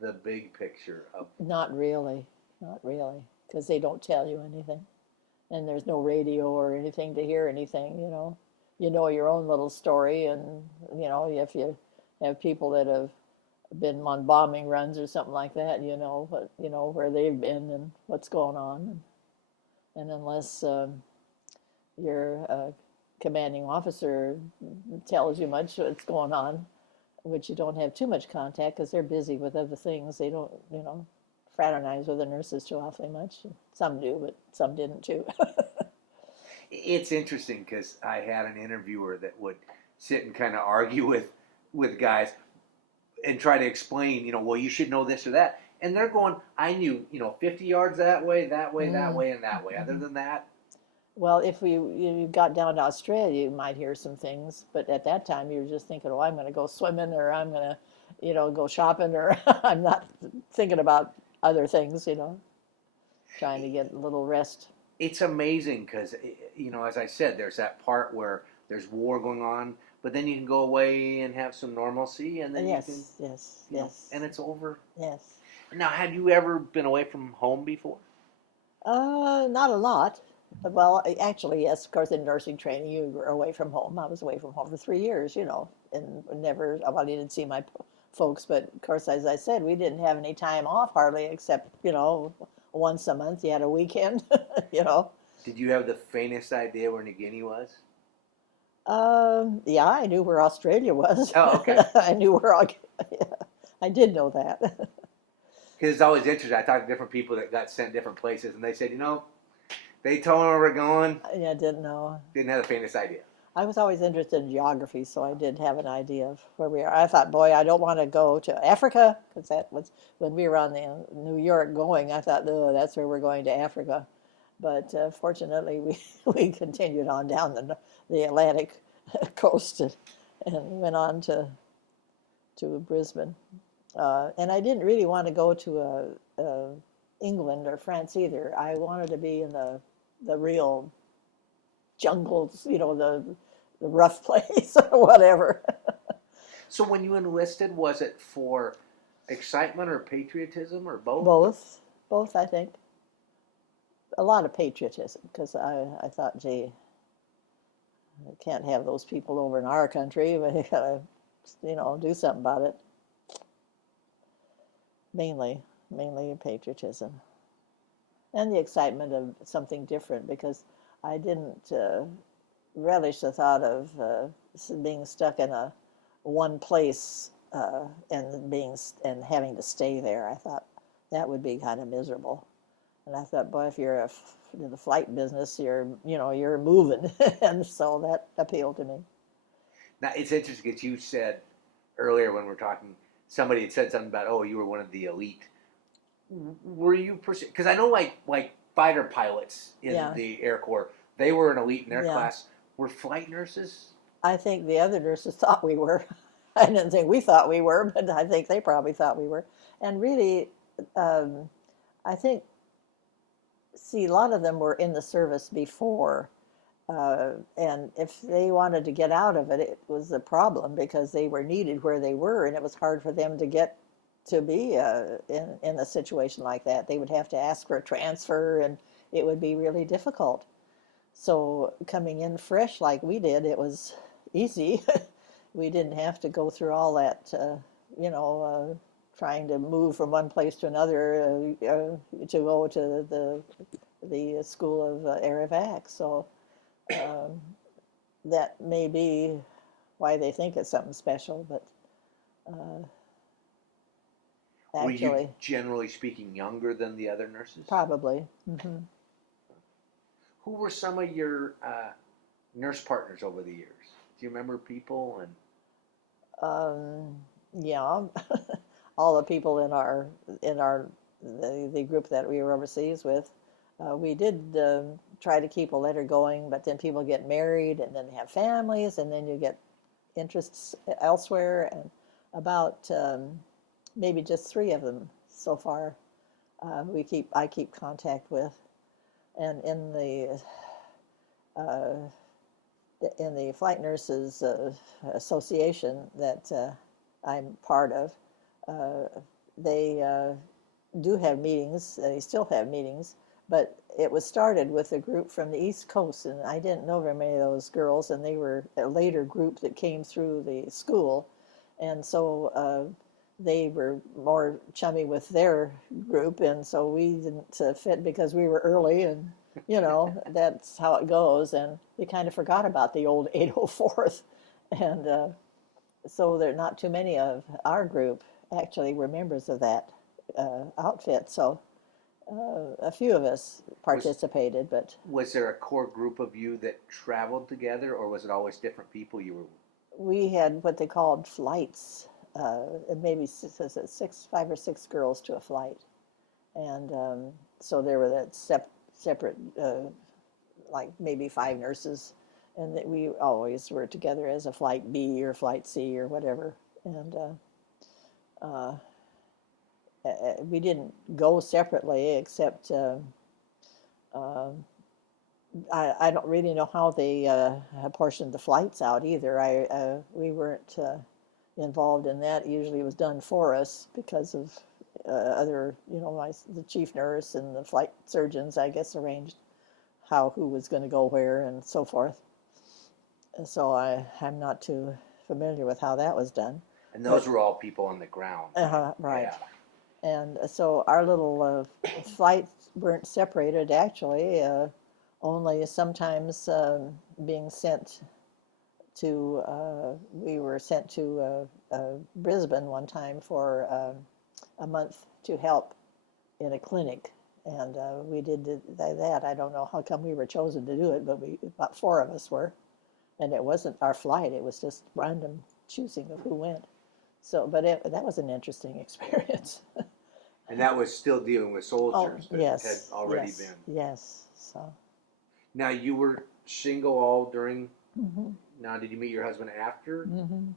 the big picture of... Not really, because they don't tell you anything. And there's no radio or anything to hear anything, you know your own little story, and if you have people that have been on bombing runs or something like that, where they've been and what's going on, and unless your commanding officer tells you much what's going on, which you don't have too much contact because they're busy with other things. They don't, fraternize with the nurses too awfully much. Some do, but some didn't too. It's interesting because I had an interviewer that would sit and kind of argue with guys and try to explain, well, you should know this or that. And they're going, I knew, 50 yards that way, that way, that way, and that way. Other than that, well, if you got down to Australia, you might hear some things. But at that time, you were just thinking, oh, I'm going to go swimming, or I'm going to, go shopping, or I'm not thinking about other things, trying to get a little rest. it's amazing because, as I said, there's that part where there's war going on, but then you can go away and have some normalcy, and then Yes, you can, yes, and it's over. yes. Now, had you ever been away from home before? Not a lot. Well, actually, yes. Of course, in nursing training, you were away from home. I was away from home for 3 years, and never. Well, I didn't see my folks, but of course, as I said, we didn't have any time off hardly, except once a month. You had a weekend, Did you have the faintest idea where New Guinea was? Yeah, I knew where Australia was. Oh, okay. I knew where. Yeah, I did know that. Because it's always interesting. I talked to different people that got sent different places, and they said, they told me where we're going. Yeah, I didn't know. Didn't have the faintest idea. I was always interested in geography, so I did have an idea of where we are. I thought, boy, I don't want to go to Africa, because that was when we were on the New York going. I thought, oh, that's where we're going to Africa. But fortunately, we continued on down the Atlantic coast and went on to Brisbane. And I didn't really want to go to England or France either. I wanted to be in the real jungles, the rough place or whatever. So when you enlisted, was it for excitement or patriotism or both? Both, I think. A lot of patriotism, because I thought, gee, I can't have those people over in our country. We gotta, do something about it. Mainly patriotism, and the excitement of something different, because I didn't relish the thought of being stuck in one place and having to stay there. I thought that would be kind of miserable. And I thought, boy, if you're in the flight business, you're moving, and so that appealed to me. Now it's interesting because you said earlier when we were talking, somebody had said something about, oh, you were one of the elite. Were you? Because I know like fighter pilots in the Air Corps, they were an elite in their class. Were flight nurses? I think the other nurses thought we were. I didn't think we thought we were, but I think they probably thought we were. And really, I think. See, a lot of them were in the service before, and if they wanted to get out of it, it was a problem, because they were needed where they were, and it was hard for them to get to be in a situation like that. They would have to ask for a transfer, and it would be really difficult. So coming in fresh like we did, it was easy. We didn't have to go through all that, trying to move from one place to another to go to the School of Air Evac. So that may be why they think it's something special, but actually... Were you, generally speaking, younger than the other nurses? Probably. Mm-hmm. Who were some of your nurse partners over the years? Do you remember people? Yeah. All the people in the group that we were overseas with, we did try to keep a letter going, but then people get married and then have families, and then you get interests elsewhere. And about maybe just 3 of them so far I keep contact with, and in the Flight Nurses Association that I'm part of. They do have meetings. They still have meetings, but it was started with a group from the East Coast, and I didn't know very many of those girls, and they were a later group that came through the school, and so they were more chummy with their group, and so we didn't fit because we were early, and that's how it goes, and we kind of forgot about the old 804th, and so there not too many of our group actually were members of that outfit, so a few of us participated, but was there a core group of you that traveled together, or was it always different people you were? we had what they called flights, maybe 5 or 6 girls to a flight, and so there were that separate, like maybe 5 nurses, and that we always were together as a flight B or flight C or whatever, and we didn't go separately, except I don't really know how they apportioned the flights out either. We weren't involved in that. Usually it was done for us because of other, the chief nurse and the flight surgeons, I guess, arranged who was going to go where and so forth. And so I'm not too familiar with how that was done. And those were all people on the ground. Right. Yeah. And so our little flights weren't separated, actually, only sometimes being sent to, we were sent to Brisbane one time for a month to help in a clinic. And we did that. I don't know how come we were chosen to do it, but about 4 of us were. And it wasn't our flight, it was just random choosing of who went. So, but that was an interesting experience. And that was still dealing with soldiers that yes, had already been. Yes. So. Now, you were single all during. Mm-hmm. Now, did you meet your husband after? Mm-hmm.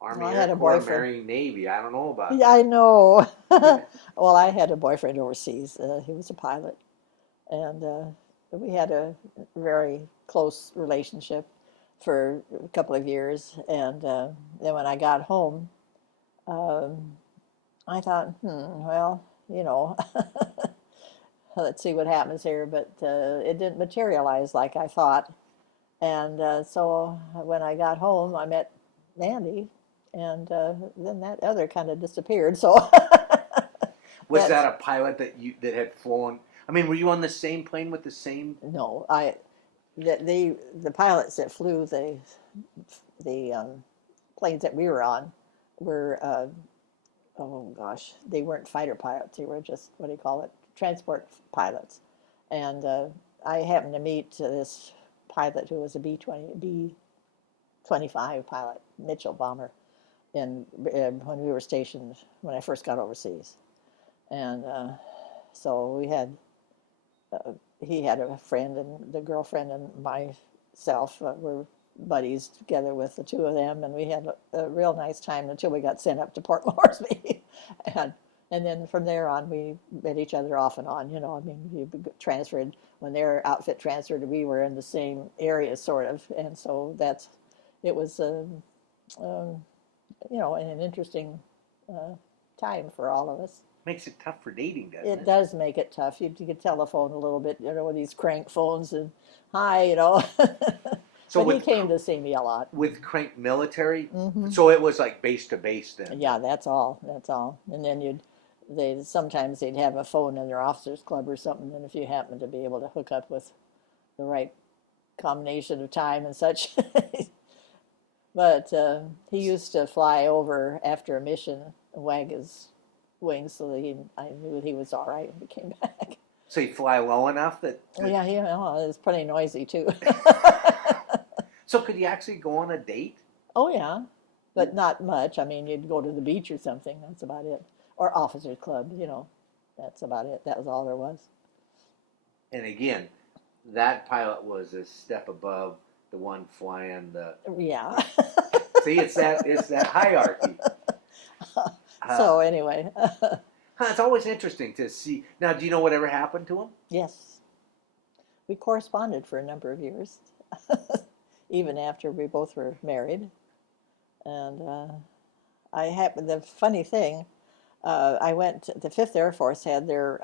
Army, I Air had a Corps, boyfriend. marrying Navy. I don't know about Yeah, I know. Well, I had a boyfriend overseas. He was a pilot, and we had a very close relationship for a couple of years. And then when I got home, I thought, well, let's see what happens here. But it didn't materialize like I thought. And so when I got home, I met Andy, and then that other kind of disappeared. So Was that a pilot that had flown? I mean, were you on the same plane with the same? No, the pilots that flew the planes that we were on were oh gosh, they weren't fighter pilots. They were just, what do you call it, transport pilots. And I happened to meet this pilot who was a B-25 pilot, Mitchell bomber, when we were stationed, when I first got overseas. And so he had a friend, and the girlfriend and myself were buddies together with the 2 of them, and we had a real nice time until we got sent up to Port Moresby. And then from there on, we met each other off and on. I mean, we transferred, when their outfit transferred, we were in the same area, sort of. And so it was, an interesting time for all of us. Makes it tough for dating, doesn't it? It does make it tough. You could telephone a little bit, with these crank phones and hi, So but he came to see me a lot. With crank military? Mm-hmm. So it was like base to base then? Yeah, that's all. And then sometimes they'd have a phone in their officers' club or something, and if you happen to be able to hook up with the right combination of time and such. But he used to fly over after a mission and wag his wings so that I knew he was all right when he came back. So you fly low enough that... Yeah, it was pretty noisy too. So could you actually go on a date? Oh yeah, but not much. I mean, you'd go to the beach or something. That's about it. Or officers' club, that's about it. That was all there was. And again, that pilot was a step above the one flying the... Yeah. See, it's that hierarchy. So anyway. It's always interesting to see. Now, do you know whatever happened to him? Yes. We corresponded for a number of years, even after we both were married. And the funny thing, I went, the 5th Air Force had their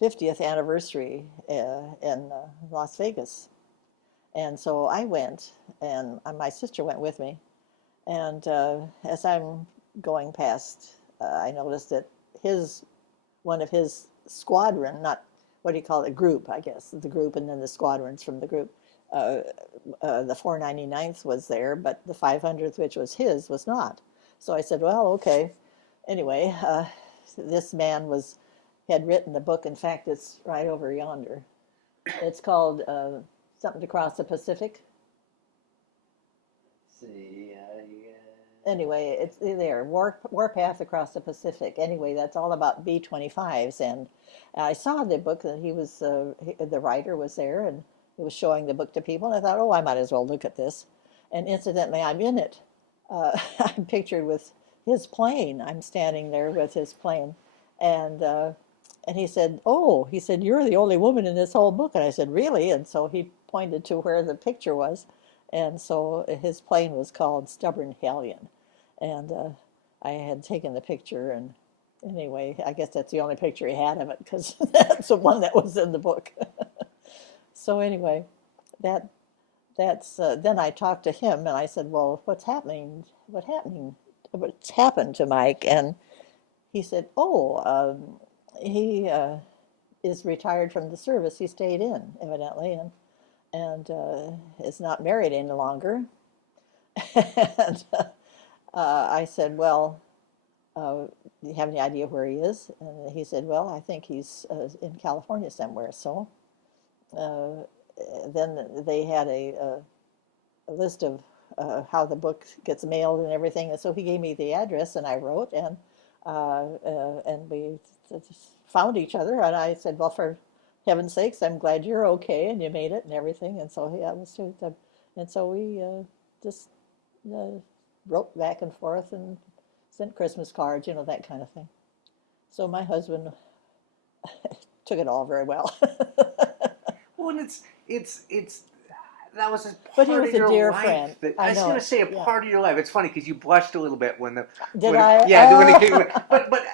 50th anniversary in Las Vegas. And so I went, and my sister went with me. And as I'm going past, I noticed that one of his squadron, not what do you call it, group, I guess, the group, and then the squadrons from the group. The 499th was there, but the 500th, which was his, was not. So I said, well, okay. Anyway, this man had written a book. In fact, it's right over yonder. It's called Something to Cross the Pacific. See, Anyway, it's there, Warpath Across the Pacific. Anyway, that's all about B-25s. And I saw the book that the writer was there, and he was showing the book to people. And I thought, oh, I might as well look at this. And incidentally, I'm in it. I'm pictured with his plane. I'm standing there with his plane. And he said, oh, you're the only woman in this whole book. And I said, really? And so he pointed to where the picture was. And so his plane was called Stubborn Hellion. And I had taken the picture, and anyway, I guess that's the only picture he had of it, because that's the one that was in the book. So anyway, that's then I talked to him, and I said, well, what's happening? What's happened to Mike? And he said, oh, he is retired from the service. He stayed in, evidently, and is not married any longer. And I said, well, do you have any idea where he is? And he said, well, I think he's in California somewhere. So then they had a list of how the book gets mailed and everything. And so he gave me the address, and I wrote, and we found each other. And I said, well, for heaven's sakes, I'm glad you're okay and you made it and everything. And so yeah, and so we just wrote back and forth and sent Christmas cards, that kind of thing. So my husband took it all very well. Well, it's that was a But he part was of a your dear life. friend. I was know going it. to say a Yeah. part of your life. It's funny because you blushed a little bit Did I? Yeah, when it came.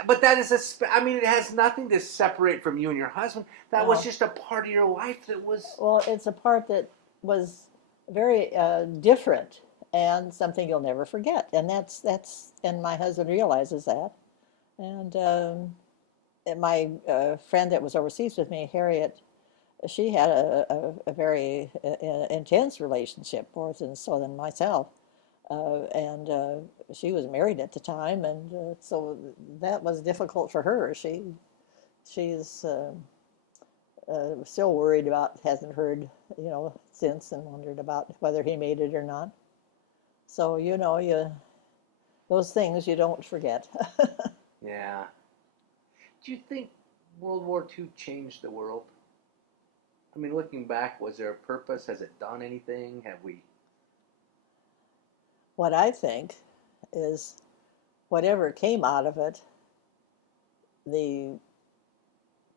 But that is I mean, it has nothing to separate from you and your husband. That was No. just a part of your life that was. Well, it's a part that was very different and something you'll never forget. And and my husband realizes that. And my friend that was overseas with me, Harriet, she had a very intense relationship, more so than myself. And she was married at the time, and so that was difficult for her. She's still worried about, hasn't heard, since, and wondered about whether he made it or not. So those things you don't forget. Yeah. Do you think World War II changed the world? I mean, looking back, was there a purpose? Has it done anything? Have we? What I think is whatever came out of it, the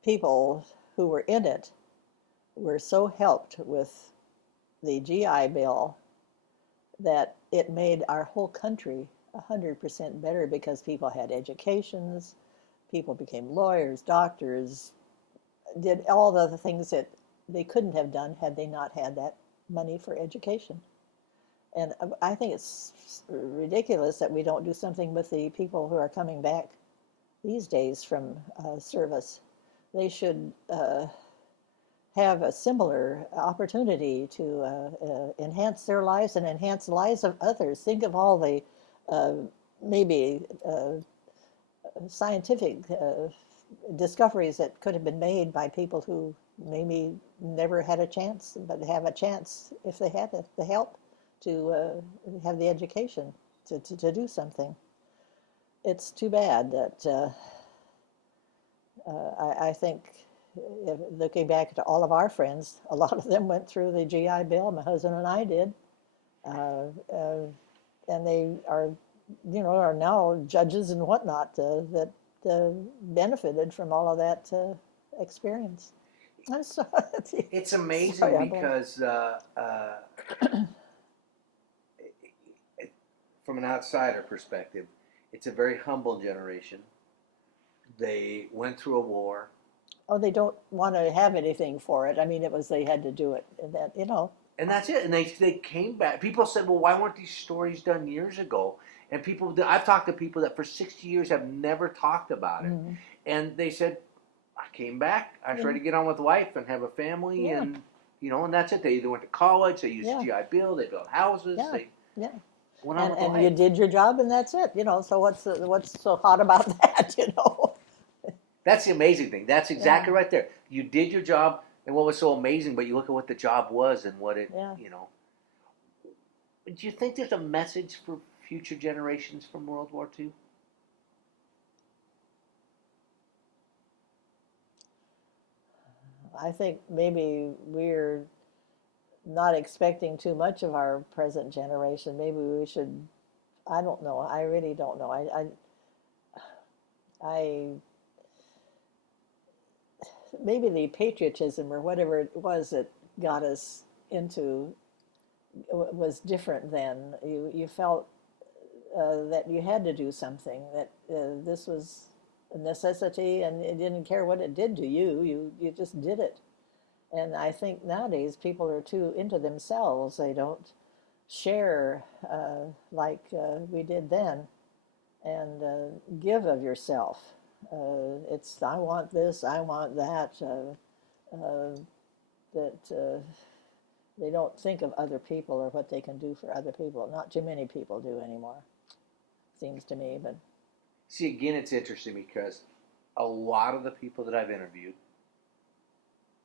people who were in it were so helped with the GI Bill that it made our whole country 100% better, because people had educations, people became lawyers, doctors, did all the things that they couldn't have done had they not had that money for education. And I think it's ridiculous that we don't do something with the people who are coming back these days from service. They should have a similar opportunity to enhance their lives and enhance the lives of others. Think of all the maybe scientific discoveries that could have been made by people who maybe never had a chance, but have a chance if they had the help to have the education to do something. It's too bad that I think, looking back to all of our friends, a lot of them went through the GI Bill. My husband and I did, and they are now judges and whatnot that benefited from all of that experience. I'm sorry. It's amazing Sorry, because from an outsider perspective, it's a very humble generation. They went through a war. Oh, they don't want to have anything for it. I mean, it was they had to do it, and that And that's it. And they came back. People said, well, why weren't these stories done years ago? And I've talked to people that for 60 years have never talked about it. mm, And they said, I came back. I yeah, tried to get on with life and have a family, yeah, and and that's it. They either went to college, they used yeah, GI Bill, they built houses, yeah, they yeah. went on with And you life. did your job, and that's it. So what's so hot about that? That's the amazing thing. That's Yeah, exactly right there. You did your job, and what was so amazing, but you look at what the job was and what yeah. Do you think there's a message for future generations from World War II? I think maybe we're not expecting too much of our present generation. Maybe we should. I don't know. I really don't know. I maybe the patriotism or whatever it was that got us into was different then. You felt that you had to do something, that this was a necessity, and it didn't care what it did to you. You just did it. And I think nowadays people are too into themselves. They don't share like we did then, and give of yourself. It's I want this, I want that. That they don't think of other people or what they can do for other people. Not too many people do anymore, seems to me. But See, again, it's interesting because a lot of the people that I've interviewed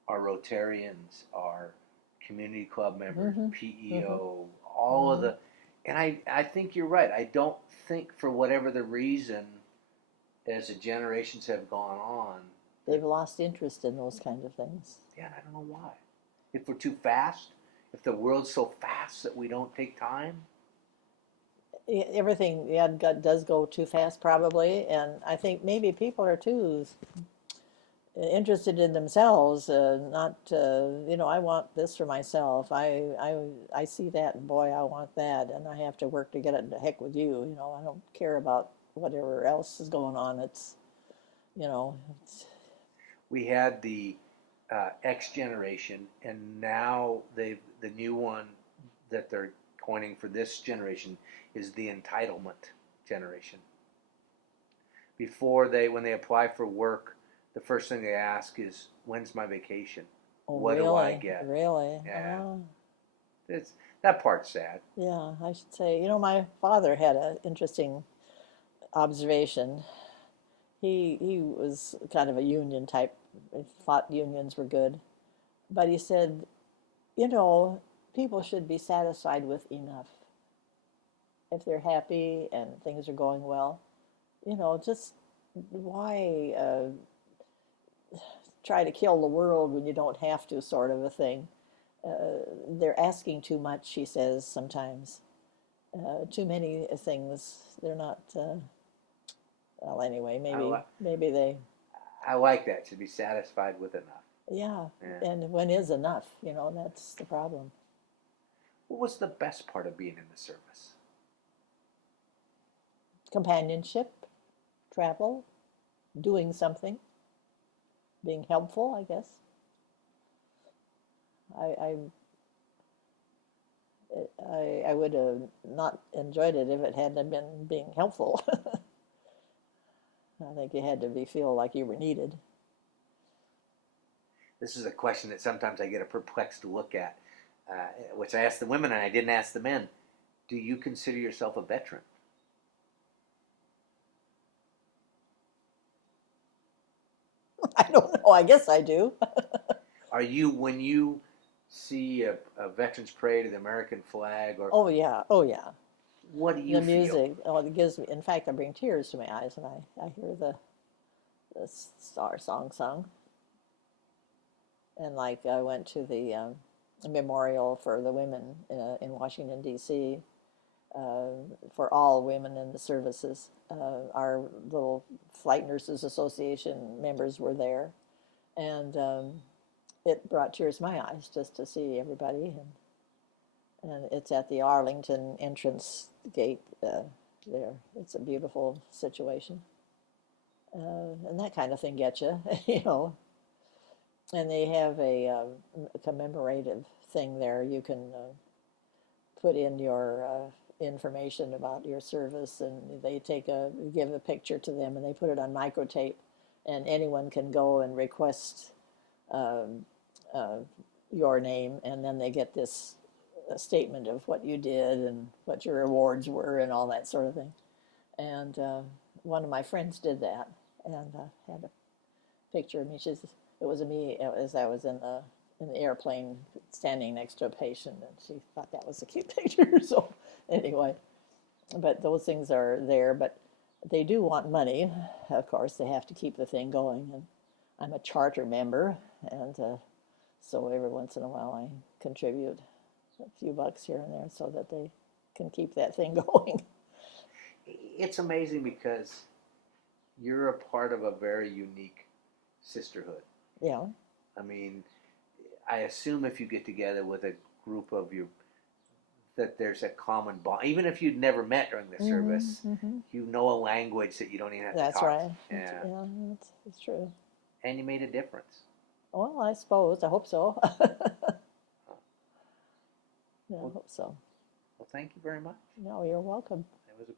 are Rotarians, are community club members, mm-hmm, mm-hmm, PEO, all of mm-hmm. the, and I think you're right. I don't think for whatever the reason, as the generations have gone on, that, They've lost interest in those kind of things. yeah, I don't know why. If we're too fast, if the world's so fast that we don't take time. Everything, yeah, does go too fast probably, and I think maybe people are too interested in themselves, not I want this for myself. I see that, and boy, I want that, and I have to work to get it. To heck with you. I don't care about whatever else is going on. It's We had the X generation, and now the new one that they're coining for this generation is the entitlement generation. When they apply for work, the first thing they ask is, "When's my vacation? oh What do I really, get?" really, Yeah, oh it's that part's sad. yeah. I should say, my father had an interesting observation. He was kind of a union type. He thought unions were good, but he said, people should be satisfied with enough. If they're happy and things are going well, just why try to kill the world when you don't have to, sort of a thing. They're asking too much, he says, sometimes. Too many things. They're not, well, anyway, I, li- maybe they, I like that. Should be satisfied with enough. yeah. Yeah. And when is enough? That's the problem. What was the best part of being in the service? Companionship, travel, doing something, being helpful, I guess. I, I would have not enjoyed it if it hadn't been being helpful. I think you had to feel like you were needed. This is a question that sometimes I get a perplexed look at, which I ask the women and I didn't ask the men. Do you consider yourself a veteran? I don't know. I guess I do. Are you, when you see a veterans parade or the American flag, or Oh yeah. Oh yeah. what do The you feel? music. Oh, it gives me. In fact, I bring tears to my eyes when I hear the Star Song sung. And like I went to the memorial for the women in Washington D.C. For all women in the services. Our little Flight Nurses Association members were there, and it brought tears to my eyes just to see everybody. And it's at the Arlington entrance gate there. It's a beautiful situation, and that kind of thing gets you, you know. And they have a commemorative thing there. You can put in your information about your service, and they give a picture to them, and they put it on microtape, and anyone can go and request um, uh, your name, and then they get this statement of what you did and what your awards were and all that sort of thing. And one of my friends did that, and had a picture of me. It was me as I was in the airplane standing next to a patient, and she thought that was a cute picture. So anyway, but those things are there, but they do want money. Of course, they have to keep the thing going, and I'm a charter member, and so every once in a while I contribute a few bucks here and there so that they can keep that thing going. It's amazing because you're a part of a very unique sisterhood. Yeah. I mean, I assume if you get together with a group of you, that there's a common bond. Even if you'd never met during the service, you know a language that you don't even have to That's talk. right. Yeah. Yeah, it's true. And you made a difference. Well, I suppose. I hope so. Yeah, I hope so. Well, thank you very much. No, you're welcome. It was a